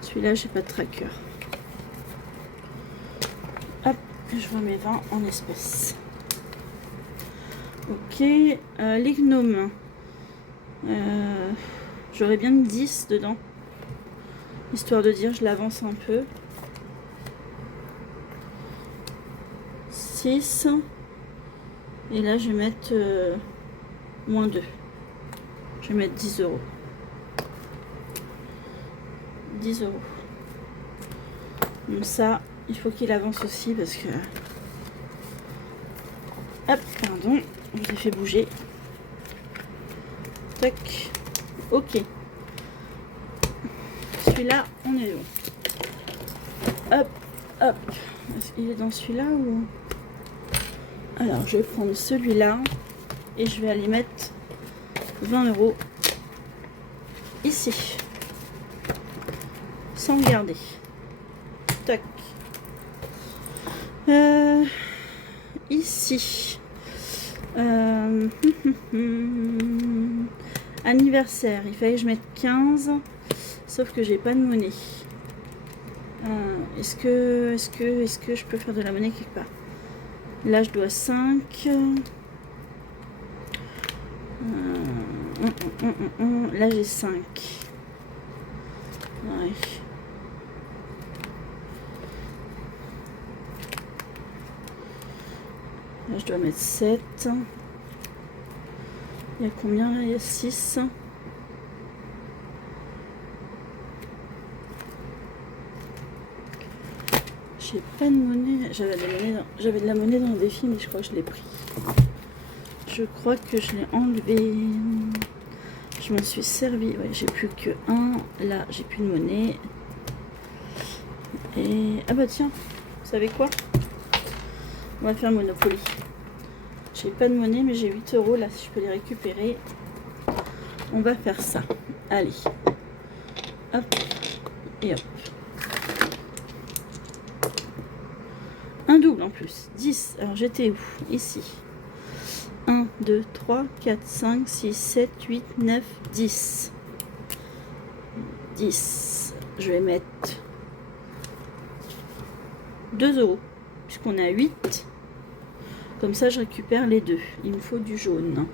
Celui-là, j'ai pas de tracker. Hop, je remets 20 en espèces. Ok, les gnomes. J'aurais bien mis 10 dedans. Histoire de dire, je l'avance un peu. 6. Et là, je vais mettre moins 2. Je vais mettre 10 euros. 10 euros. Donc ça, il faut qu'il avance aussi parce que... Hop, pardon, je l'ai fait bouger. Tac. Ok. Celui-là, on est bon. Hop, hop. Est-ce qu'il est dans celui-là ou... Alors, je vais prendre celui-là et je vais aller mettre 20 euros ici. Sans regarder. Tac. Ici. Anniversaire. Il fallait que je mette 15. Sauf que j'ai pas de monnaie. Est-ce que je peux faire de la monnaie quelque part? Là, je dois 5. Là, j'ai 5. Ouais. Là, je dois mettre 7. Il y a combien là? Il y a 6. J'ai pas de monnaie. J'avais de la monnaie dans le défi, mais je crois que je l'ai pris. Je crois que je l'ai enlevé. Je m'en suis servi. Ouais, j'ai plus que 1. Là, j'ai plus de monnaie. Et ah bah tiens, vous savez quoi? On va faire Monopoly. J'ai pas de monnaie, mais j'ai 8 euros là. Si je peux les récupérer, on va faire ça. Allez, hop et hop. Un double en plus. 10. Alors j'étais où? Ici. 1, 2, 3, 4, 5, 6, 7, 8, 9, 10. 10. Je vais mettre 2 euros. puisqu'on a 8. Comme ça, je récupère les deux. Il me faut du jaune.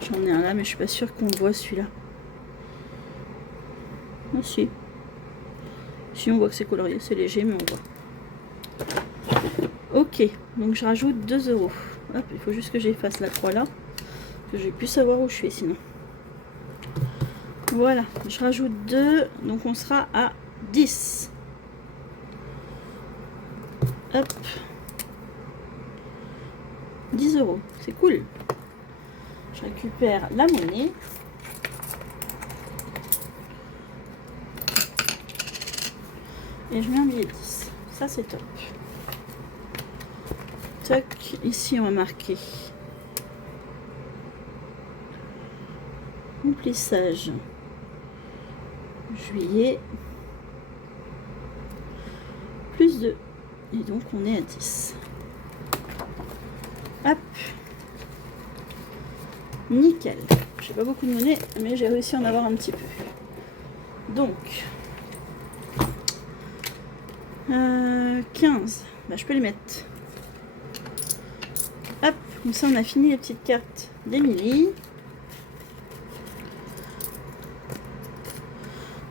J'en ai un là, mais je suis pas sûre qu'on le voit celui-là. Ah si. Si, on voit que c'est colorié, c'est léger, mais on voit. Ok, donc je rajoute 2 euros. Hop, il faut juste que j'efface la croix là, que j'ai pu savoir où je suis sinon. Voilà, je rajoute 2, donc on sera à 10. Hop. 10 euros, c'est cool. Je récupère la monnaie. Et je mets un billet 10. Ça, c'est top. Toc, ici, on va marquer remplissage juillet plus 2. Et donc, on est à 10. Hop. Nickel. J'ai pas beaucoup de monnaie, mais j'ai réussi à en avoir un petit peu. Donc, 15. Bah, je peux les mettre. Hop, comme ça on a fini les petites cartes d'Emilie.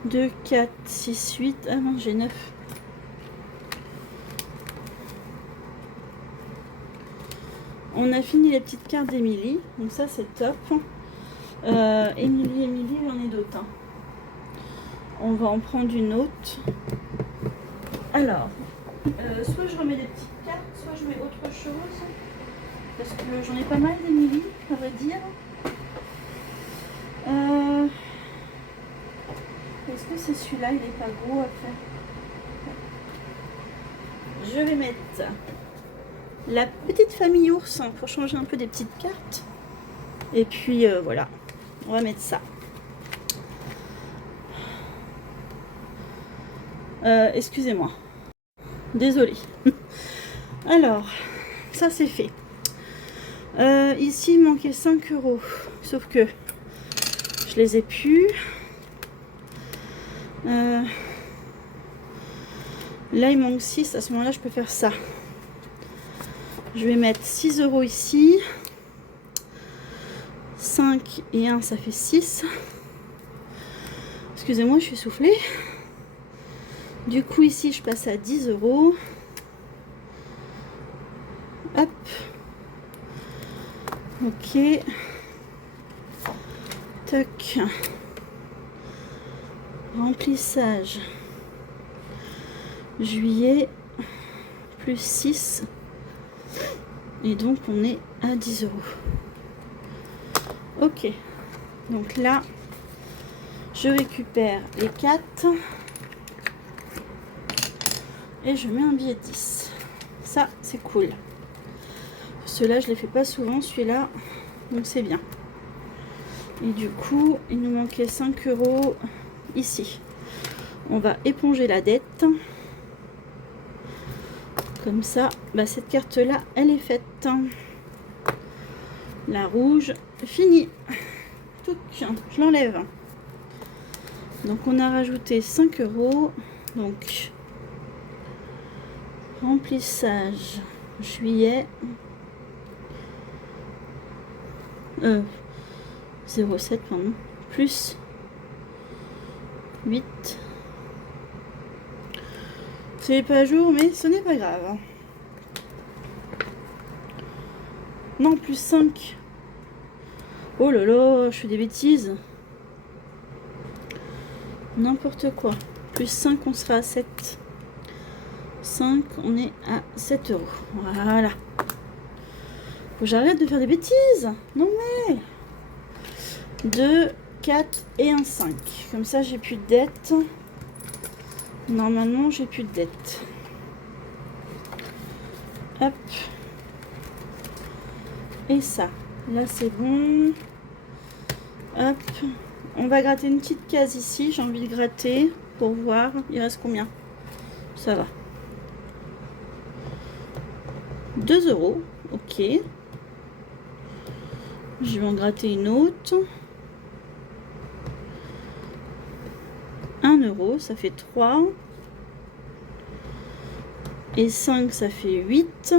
2, 4, 6, 8. Ah non, j'ai 9. On a fini les petites cartes d'Emilie. Donc ça c'est top. Emilie, j'en ai d'autres. Hein. On va en prendre une autre. Alors, soit je remets des petites cartes, soit je mets autre chose. Parce que j'en ai pas mal d'Emilie, à vrai dire. Est-ce que c'est celui-là? Il est pas gros à faire. Je vais mettre la petite famille ours hein, pour changer un peu des petites cartes. Et puis voilà, on va mettre ça. Excusez-moi. Désolée. Alors, ça c'est fait. Ici, il manquait 5 euros. Sauf que je les ai plus. Là, il manque 6. À ce moment-là, je peux faire ça. Je vais mettre 6 euros ici. 5 et 1, ça fait 6. Excusez-moi, je suis soufflée. Du coup, ici, je passe à 10 euros. Hop. Ok. Toc. Remplissage. Juillet. Plus 6. Et donc, on est à 10 euros. Ok. Donc là, je récupère les 4. Et je mets un billet de 10. Ça, c'est cool. Ceux-là, je les fais pas souvent, celui-là. Donc, c'est bien. Et du coup, il nous manquait 5 euros ici. On va éponger la dette. Comme ça, bah, cette carte-là, elle est faite. La rouge, fini. Tout, je l'enlève. Donc, on a rajouté 5 euros. Donc, remplissage juillet 0,7 pardon plus 8. C'est pas à jour mais ce n'est pas grave. Non, plus 5. Oh là là, je fais des bêtises. N'importe quoi. Plus 5, on sera à 7. 5, on est à 7 euros. Voilà. Faut que j'arrête de faire des bêtises. Non mais 2, 4 et un 5. Comme ça, j'ai plus de dette. Normalement, j'ai plus de dette. Hop. Et ça. Là, c'est bon. Hop. On va gratter une petite case ici. J'ai envie de gratter pour voir. Il reste combien? Ça va. 2 euros. Ok. Je vais en gratter une autre. 1 euro. Ça fait 3. Et 5, ça fait 8.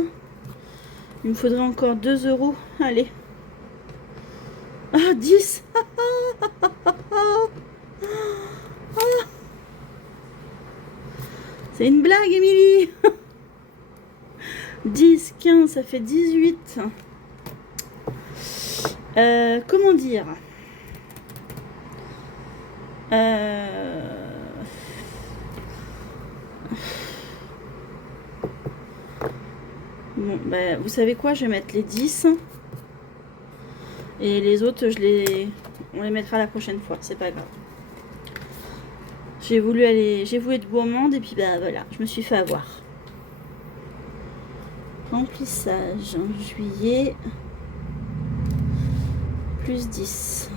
Il me faudrait encore 2 euros. Allez. Ah, 10. C'est une blague, Émilie. 10, 15, ça fait 18. Comment dire, bon, bah, vous savez quoi, je vais mettre les 10 et les autres on les mettra la prochaine fois, c'est pas grave. J'ai voulu être gourmande et puis bah voilà, je me suis fait avoir. Remplissage juillet plus 10.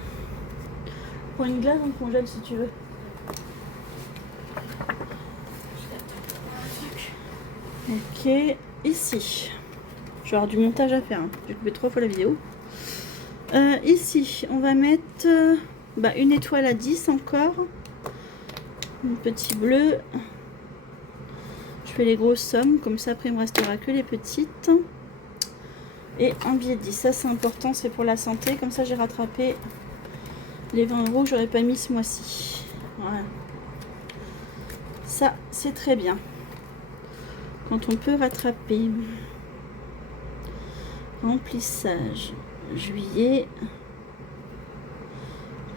Prends une glace dans le congèle si tu veux. Ok, ici. Je vais avoir du montage à faire. Hein. J'ai coupé 3 fois la vidéo. Ici, on va mettre une étoile à 10 encore. Un petit bleu. Je fais les grosses sommes. Comme ça, après, il me restera que les petites. Et un billet de 10. Ça, c'est important. C'est pour la santé. Comme ça, j'ai rattrapé les 20 euros que j'aurais pas mis ce mois-ci. Voilà. Ça, c'est très bien. Quand on peut rattraper. Remplissage juillet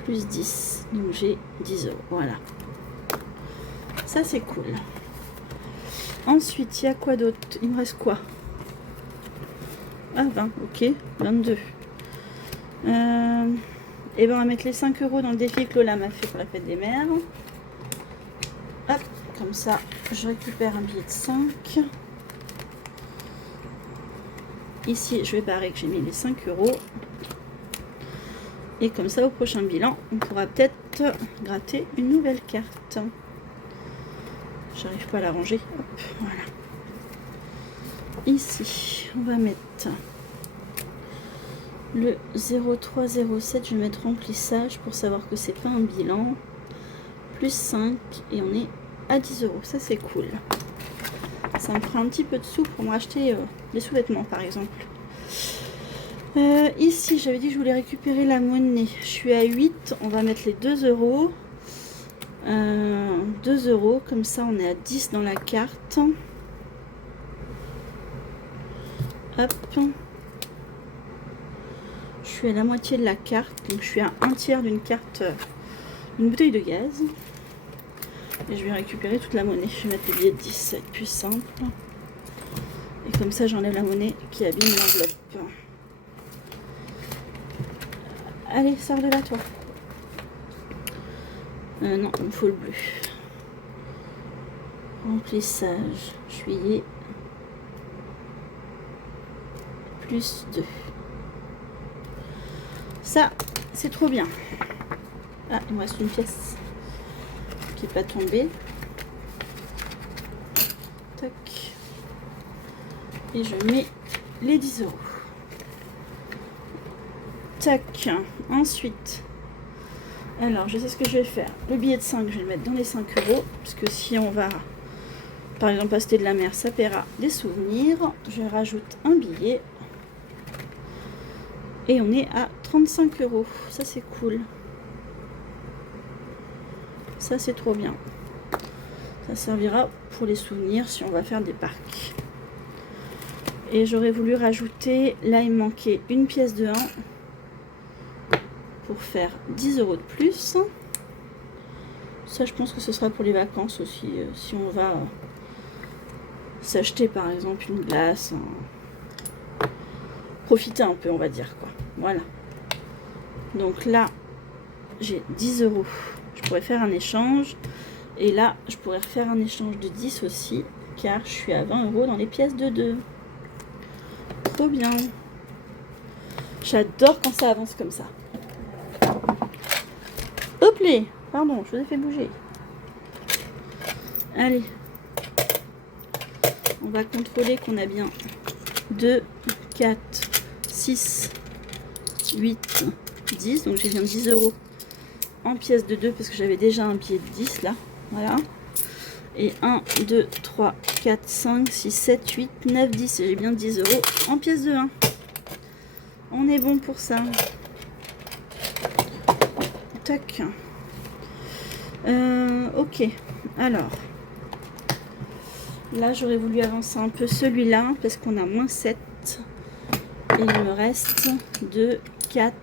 plus 10. Donc j'ai 10 euros. Voilà. Ça, c'est cool. Ensuite, il y a quoi d'autre? Il me reste quoi? Ah, 20. Ok. 22. Et ben on va mettre les 5 euros dans le défi que Lola m'a fait pour la fête des mères. Hop, comme ça, je récupère un billet de 5. Ici, je vais barrer que j'ai mis les 5 euros. Et comme ça, au prochain bilan, on pourra peut-être gratter une nouvelle carte. J'arrive pas à la ranger. Hop, voilà. Ici, on va mettre le 0307. Je vais mettre remplissage pour savoir que c'est pas un bilan. Plus 5 et on est à 10 euros. Ça, c'est cool. Ça me fera un petit peu de sous pour m'acheter des sous-vêtements, par exemple. Ici, j'avais dit que je voulais récupérer la monnaie. Je suis à 8. On va mettre les 2 euros. 2 euros. Comme ça, on est à 10 dans la carte. Hop. Je suis à la moitié de la carte. Donc, je suis à un tiers d'une carte, une bouteille de gaz. Et je vais récupérer toute la monnaie. Je vais mettre le billet de 10, ça va être plus simple. Et comme ça, j'enlève la monnaie qui abîme l'enveloppe. Allez, sors de là, toi. Non, il me faut le bleu. Remplissage, juillet. Plus 2. Ça, c'est trop bien. Ah, il me reste une pièce qui n'est pas tombée. Tac. Et je mets les 10 euros. Tac. Ensuite, alors je sais ce que je vais faire. Le billet de 5, je vais le mettre dans les 5 euros. Parce que si on va, par exemple, acheter de la mer, ça paiera des souvenirs. Je rajoute un billet. Et on est à 35 euros. Ça, c'est cool. Ça, c'est trop bien. Ça servira pour les souvenirs si on va faire des parcs. Et j'aurais voulu rajouter, là il me manquait une pièce de 1 pour faire 10 euros de plus. Ça, je pense que ce sera pour les vacances aussi, si on va s'acheter par exemple une glace, profiter un peu, on va dire quoi. Voilà. Donc là, j'ai 10 euros. Je pourrais faire un échange. Et là, je pourrais refaire un échange de 10 aussi, car je suis à 20 euros dans les pièces de 2. Trop bien. J'adore quand ça avance comme ça. Hop là. Pardon, je vous ai fait bouger. Allez. On va contrôler qu'on a bien 2, 4, 6, 8, 10. Donc j'ai bien 10 euros en pièces de 2 parce que j'avais déjà un billet de 10 là. Voilà. Et 1, 2, 3, 4, 5, 6, 7, 8, 9, 10. Et j'ai bien 10 € en pièces de 1. On est bon pour ça. Tac. Ok. Alors. Là, j'aurais voulu avancer un peu celui-là parce qu'on a moins 7. Et il me reste 2, 4,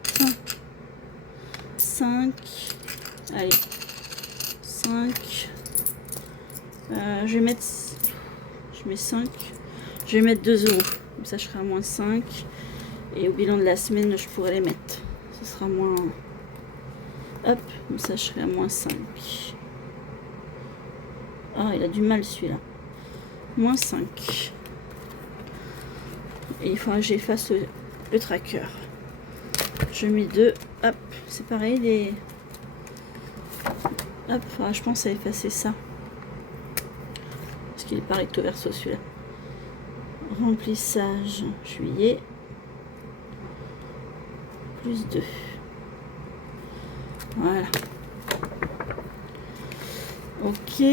5. Allez. 5. Je vais mettre... Je mets 5. Je vais mettre 2 €. Comme ça, je serai à moins 5. Et au bilan de la semaine, je pourrais les mettre. Ce sera moins... Hop, comme ça, je serai à moins 5. Ah, il a du mal, celui-là. Moins 5. Et il faudra que j'efface le tracker. Je mets 2. Hop, c'est pareil, les... Hop, je pense à effacer ça. Parce qu'il est pas recto verso celui-là. Remplissage juillet. Plus 2. Voilà. Ok.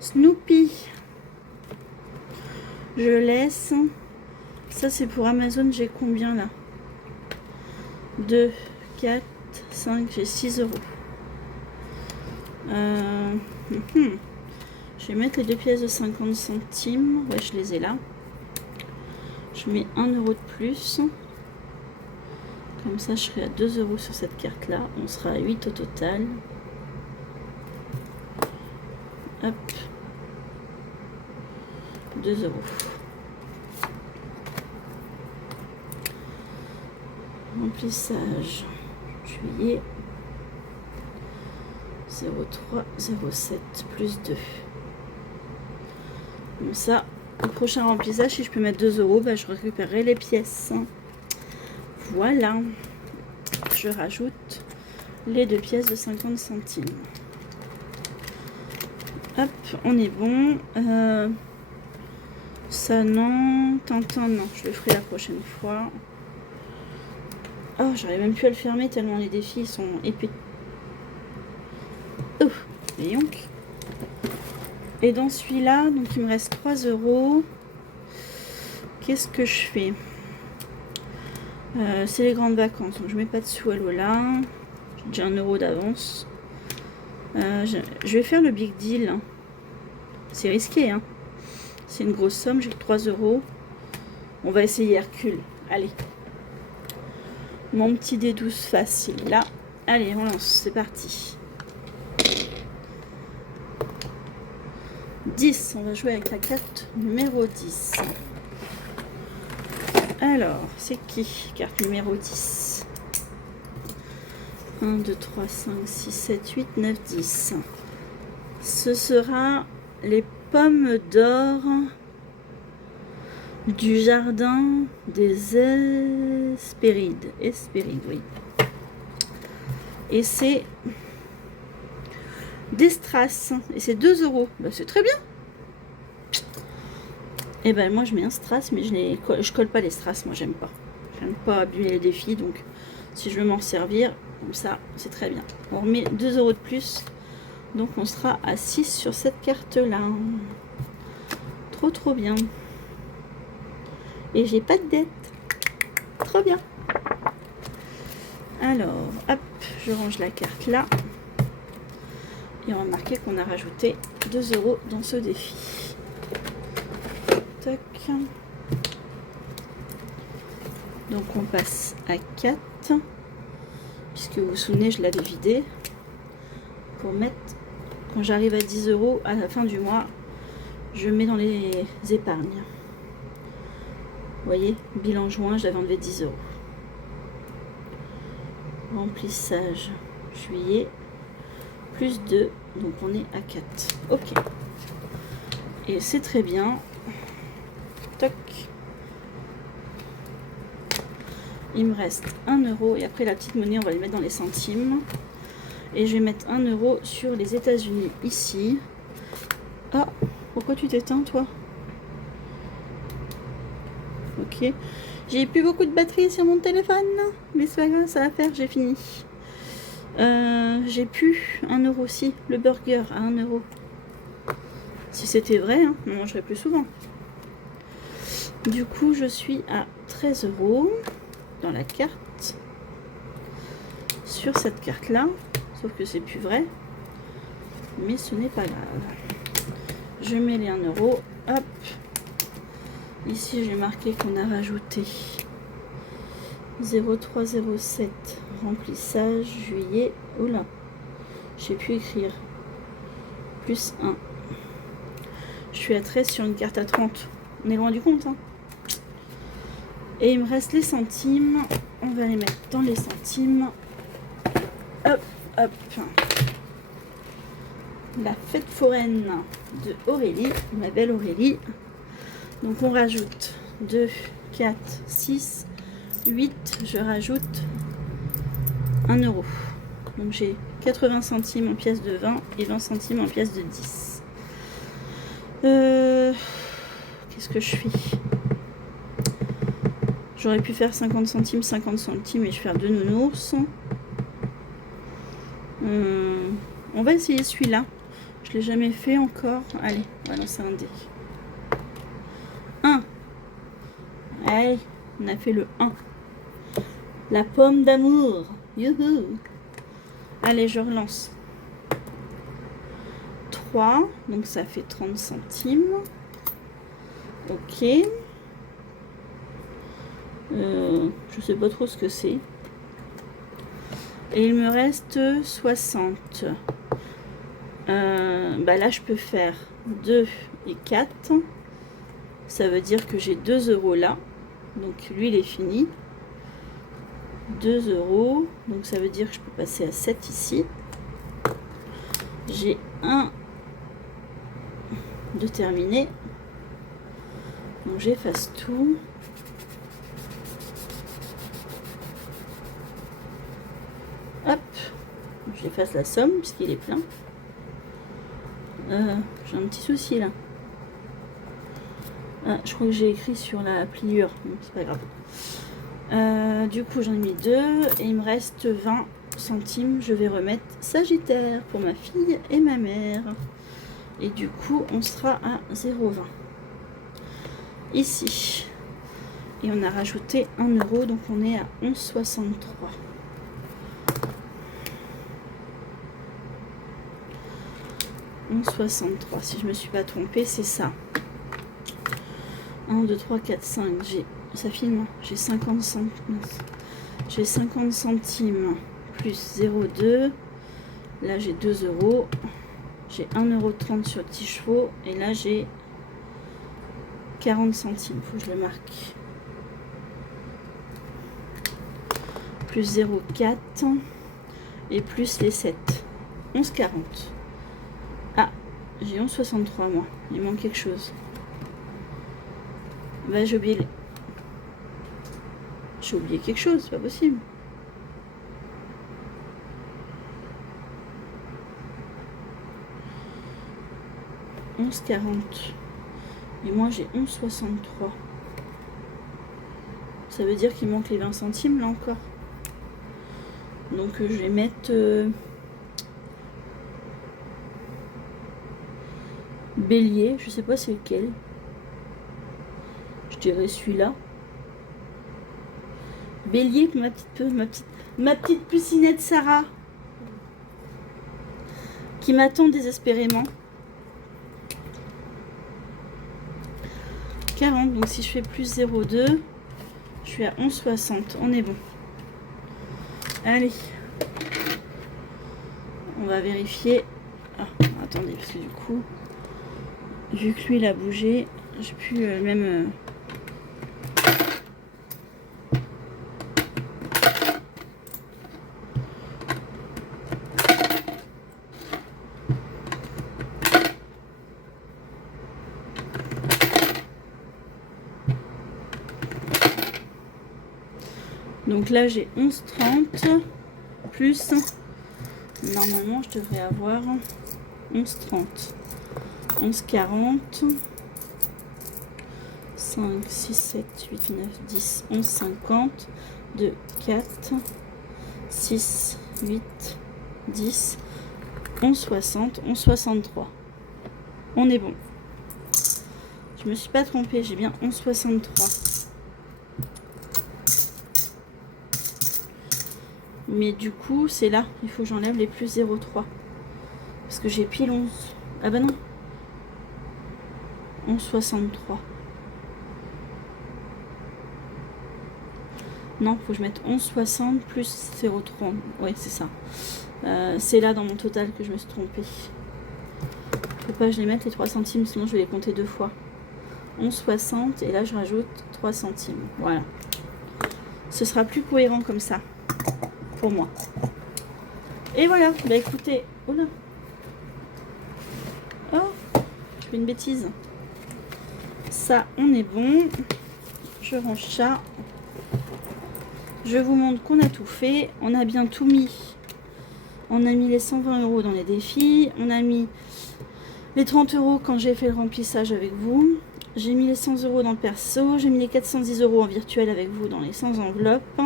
Snoopy. Je laisse. Ça c'est pour Amazon, j'ai combien là? 2, 4, 5, j'ai 6 €. Je vais mettre les 2 pièces de 50 centimes. Ouais, je les ai là. Je mets 1 € de plus. Comme ça, je serai à 2 € sur cette carte-là. On sera à 8 au total. Hop. 2 €. Remplissage. Juillet. 0,3, 0,7 plus 2. Comme ça, au prochain remplissage, si je peux mettre 2 €, bah, je récupérerai les pièces. Voilà. Je rajoute les 2 pièces de 50 centimes. Hop, on est bon. Ça, non. Tintin, non. Je le ferai la prochaine fois. Oh, j'arrive même plus à le fermer tellement les défis sont épais. Oh, voyons. Et dans celui-là, donc il me reste 3 €. Qu'est-ce que je fais? C'est les grandes vacances, donc je mets pas de sous à Lola. J'ai déjà 1 € d'avance. Je vais faire le big deal. C'est risqué, hein. C'est une grosse somme, j'ai que 3 €. On va essayer Hercule. Allez. Mon petit D12 facile là. Allez, on lance, c'est parti. 10, on va jouer avec la carte numéro 10. Alors, c'est qui? Carte numéro 10. 1, 2, 3, 5, 6, 7, 8, 9, 10. Ce sera les pommes d'or du jardin des Hespérides. Hespérides, oui. Et c'est des strass. Et c'est 2 €. Bah, c'est très bien. Et ben moi je mets un strass, mais je colle pas les strass. Moi j'aime pas. J'aime pas abîmer les défis. Donc si je veux m'en servir, comme ça, c'est très bien. On remet 2 € de plus. Donc on sera à 6 sur cette carte-là. Trop trop bien. Et j'ai pas de dette. Trop bien. Alors, hop, je range la carte là. Et on va marquer qu'on a rajouté 2 € dans ce défi. Tac. Donc on passe à 4. Puisque vous vous souvenez, je l'avais vidé. Pour mettre, quand j'arrive à 10 € à la fin du mois, je mets dans les épargnes. Vous voyez, bilan juin, j'avais enlevé 10 €. Remplissage juillet, plus 2, donc on est à 4. Ok. Et c'est très bien. Toc. Il me reste 1 € et après la petite monnaie, on va les mettre dans les centimes. Et je vais mettre 1 € sur les États-Unis ici. Ah, pourquoi tu t'éteins toi? Ok. J'ai plus beaucoup de batterie sur mon téléphone. Mais c'est pas grave, ça va faire, j'ai fini. J'ai plus 1 € aussi. Le burger à 1 €. Si c'était vrai, hein, on mangerait plus souvent. Du coup, je suis à 13 € dans la carte. Sur cette carte-là. Sauf que c'est plus vrai. Mais ce n'est pas grave. Je mets les 1 €. Hop. Ici, j'ai marqué qu'on a rajouté 0307 remplissage juillet. Oula, je sais plus écrire. Plus 1. Je suis à 13 sur une carte à 30. On est loin du compte. Hein. Et il me reste les centimes. On va les mettre dans les centimes. Hop, hop. La fête foraine de Aurélie, ma belle Aurélie. Donc on rajoute 2, 4, 6, 8. Je rajoute 1 €. Donc j'ai 80 centimes en pièces de 20 et 20 centimes en pièces de 10. Qu'est-ce que je fais? J'aurais pu faire 50 centimes, 50 centimes et je vais faire 2 nounours. On va essayer celui-là. Je ne l'ai jamais fait encore. Allez, on va lancer un dé. 1. Allez, on a fait le 1. La pomme d'amour. Youhou. Allez, je relance. 3. Donc ça fait 30 centimes. Ok. Je sais pas trop ce que c'est. Et il me reste 60. Là, je peux faire 2 et 4. Ça veut dire que j'ai 2 € là. Donc, lui, il est fini. 2 €. Donc, ça veut dire que je peux passer à 7 ici. J'ai 1 de terminé. Donc, j'efface tout. Hop. J'efface la somme puisqu'il est plein. J'ai un petit souci là. Ah, je crois que j'ai écrit sur la pliure. C'est pas grave. Du coup, j'en ai mis 2 et il me reste 20 centimes. Je vais remettre Sagittaire pour ma fille et ma mère. Et du coup, on sera à 0,20. Ici. Et on a rajouté 1 €, donc on est à 11,63. Si je me suis pas trompée, c'est ça. 1, 2, 3, 4, 5. Ça filme. J'ai 50 centimes. J'ai 50 centimes plus 0,2. Là, j'ai 2 €. J'ai 1,30 € sur petit chevaux. Et là, j'ai 40 centimes. Faut que je le marque. Plus 0,4. Et plus les 7. 11,40. Ah, j'ai 11,63 moi. Il manque quelque chose. Bah, j'ai oublié quelque chose, c'est pas possible. « 11,40. Et moi j'ai 11,63. Ça veut dire qu'il manque les 20 centimes là encore. Donc je vais mettre Bélier, je sais pas c'est lequel. Je dirais celui-là. Bélier pour ma petite pucinette Sarah qui m'attend désespérément. 40, donc si je fais plus 0,2, je suis à 11,60. On est bon. Allez. On va vérifier. Ah, attendez, parce que du coup, vu que lui il a bougé, j'ai pu même... Donc là j'ai 11,30 plus, normalement je devrais avoir 11,30, 11,40, 5, 6, 7, 8, 9, 10, 11,50, 2, 4, 6, 8, 10, 11,60, 11,63. On est bon. Je me suis pas trompée, j'ai bien 11,63. Mais du coup, c'est là. Il faut que j'enlève les plus 0,3. Parce que j'ai pile 11. Ah bah non. 11,63. Non, faut que je mette 11,60 plus 0,3. Ouais, c'est ça. C'est là dans mon total que je me suis trompée. Faut pas que je les mette les 3 centimes, sinon je vais les compter 2 fois. 11,60 et là je rajoute 3 centimes. Voilà. Ce sera plus cohérent comme ça. Pour moi. Et voilà. Bah écoutez. Oh là. Oh. Je fais une bêtise. Ça, on est bon. Je range ça. Je vous montre qu'on a tout fait. On a bien tout mis. On a mis les 120 € dans les défis. On a mis les 30 € quand j'ai fait le remplissage avec vous. J'ai mis les 100 € dans le perso. J'ai mis les 410 € en virtuel avec vous dans les 100 enveloppes.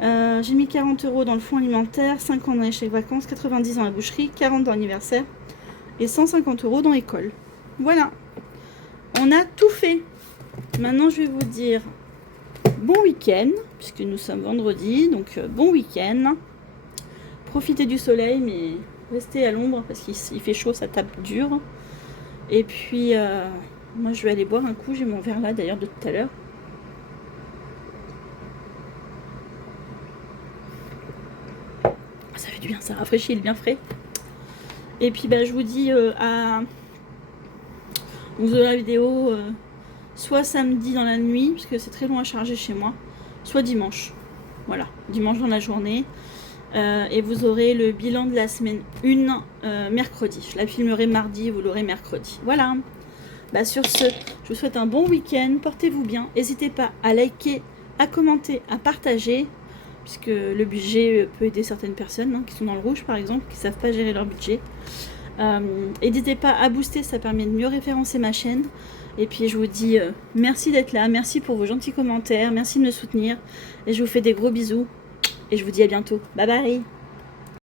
J'ai mis 40 € dans le fonds alimentaire, 50 dans les chèques vacances, 90 dans la boucherie, 40 dans l'anniversaire et 150 € dans l'école. Voilà. On a tout fait. Maintenant, je vais vous dire bon week-end, puisque nous sommes vendredi, donc bon week-end. Profitez du soleil, mais restez à l'ombre parce qu'il fait chaud, ça tape dur. Et puis, moi, je vais aller boire un coup. J'ai mon verre là, d'ailleurs, de tout à l'heure. Ça fait du bien, ça rafraîchit, il est bien frais. Et puis, bah, je vous dis vous aurez la vidéo soit samedi dans la nuit, puisque c'est très long à charger chez moi, soit dimanche. Voilà, dimanche dans la journée. Et vous aurez le bilan de la semaine 1 mercredi. Je la filmerai mardi, vous l'aurez mercredi. Voilà. Bah, sur ce, je vous souhaite un bon week-end. Portez-vous bien. N'hésitez pas à liker, à commenter, à partager, puisque le budget peut aider certaines personnes qui sont dans le rouge, par exemple, qui ne savent pas gérer leur budget. N'hésitez pas à booster, ça permet de mieux référencer ma chaîne. Et puis je vous dis merci d'être là, merci pour vos gentils commentaires, merci de me soutenir. Et je vous fais des gros bisous. Et je vous dis à bientôt. Bye bye.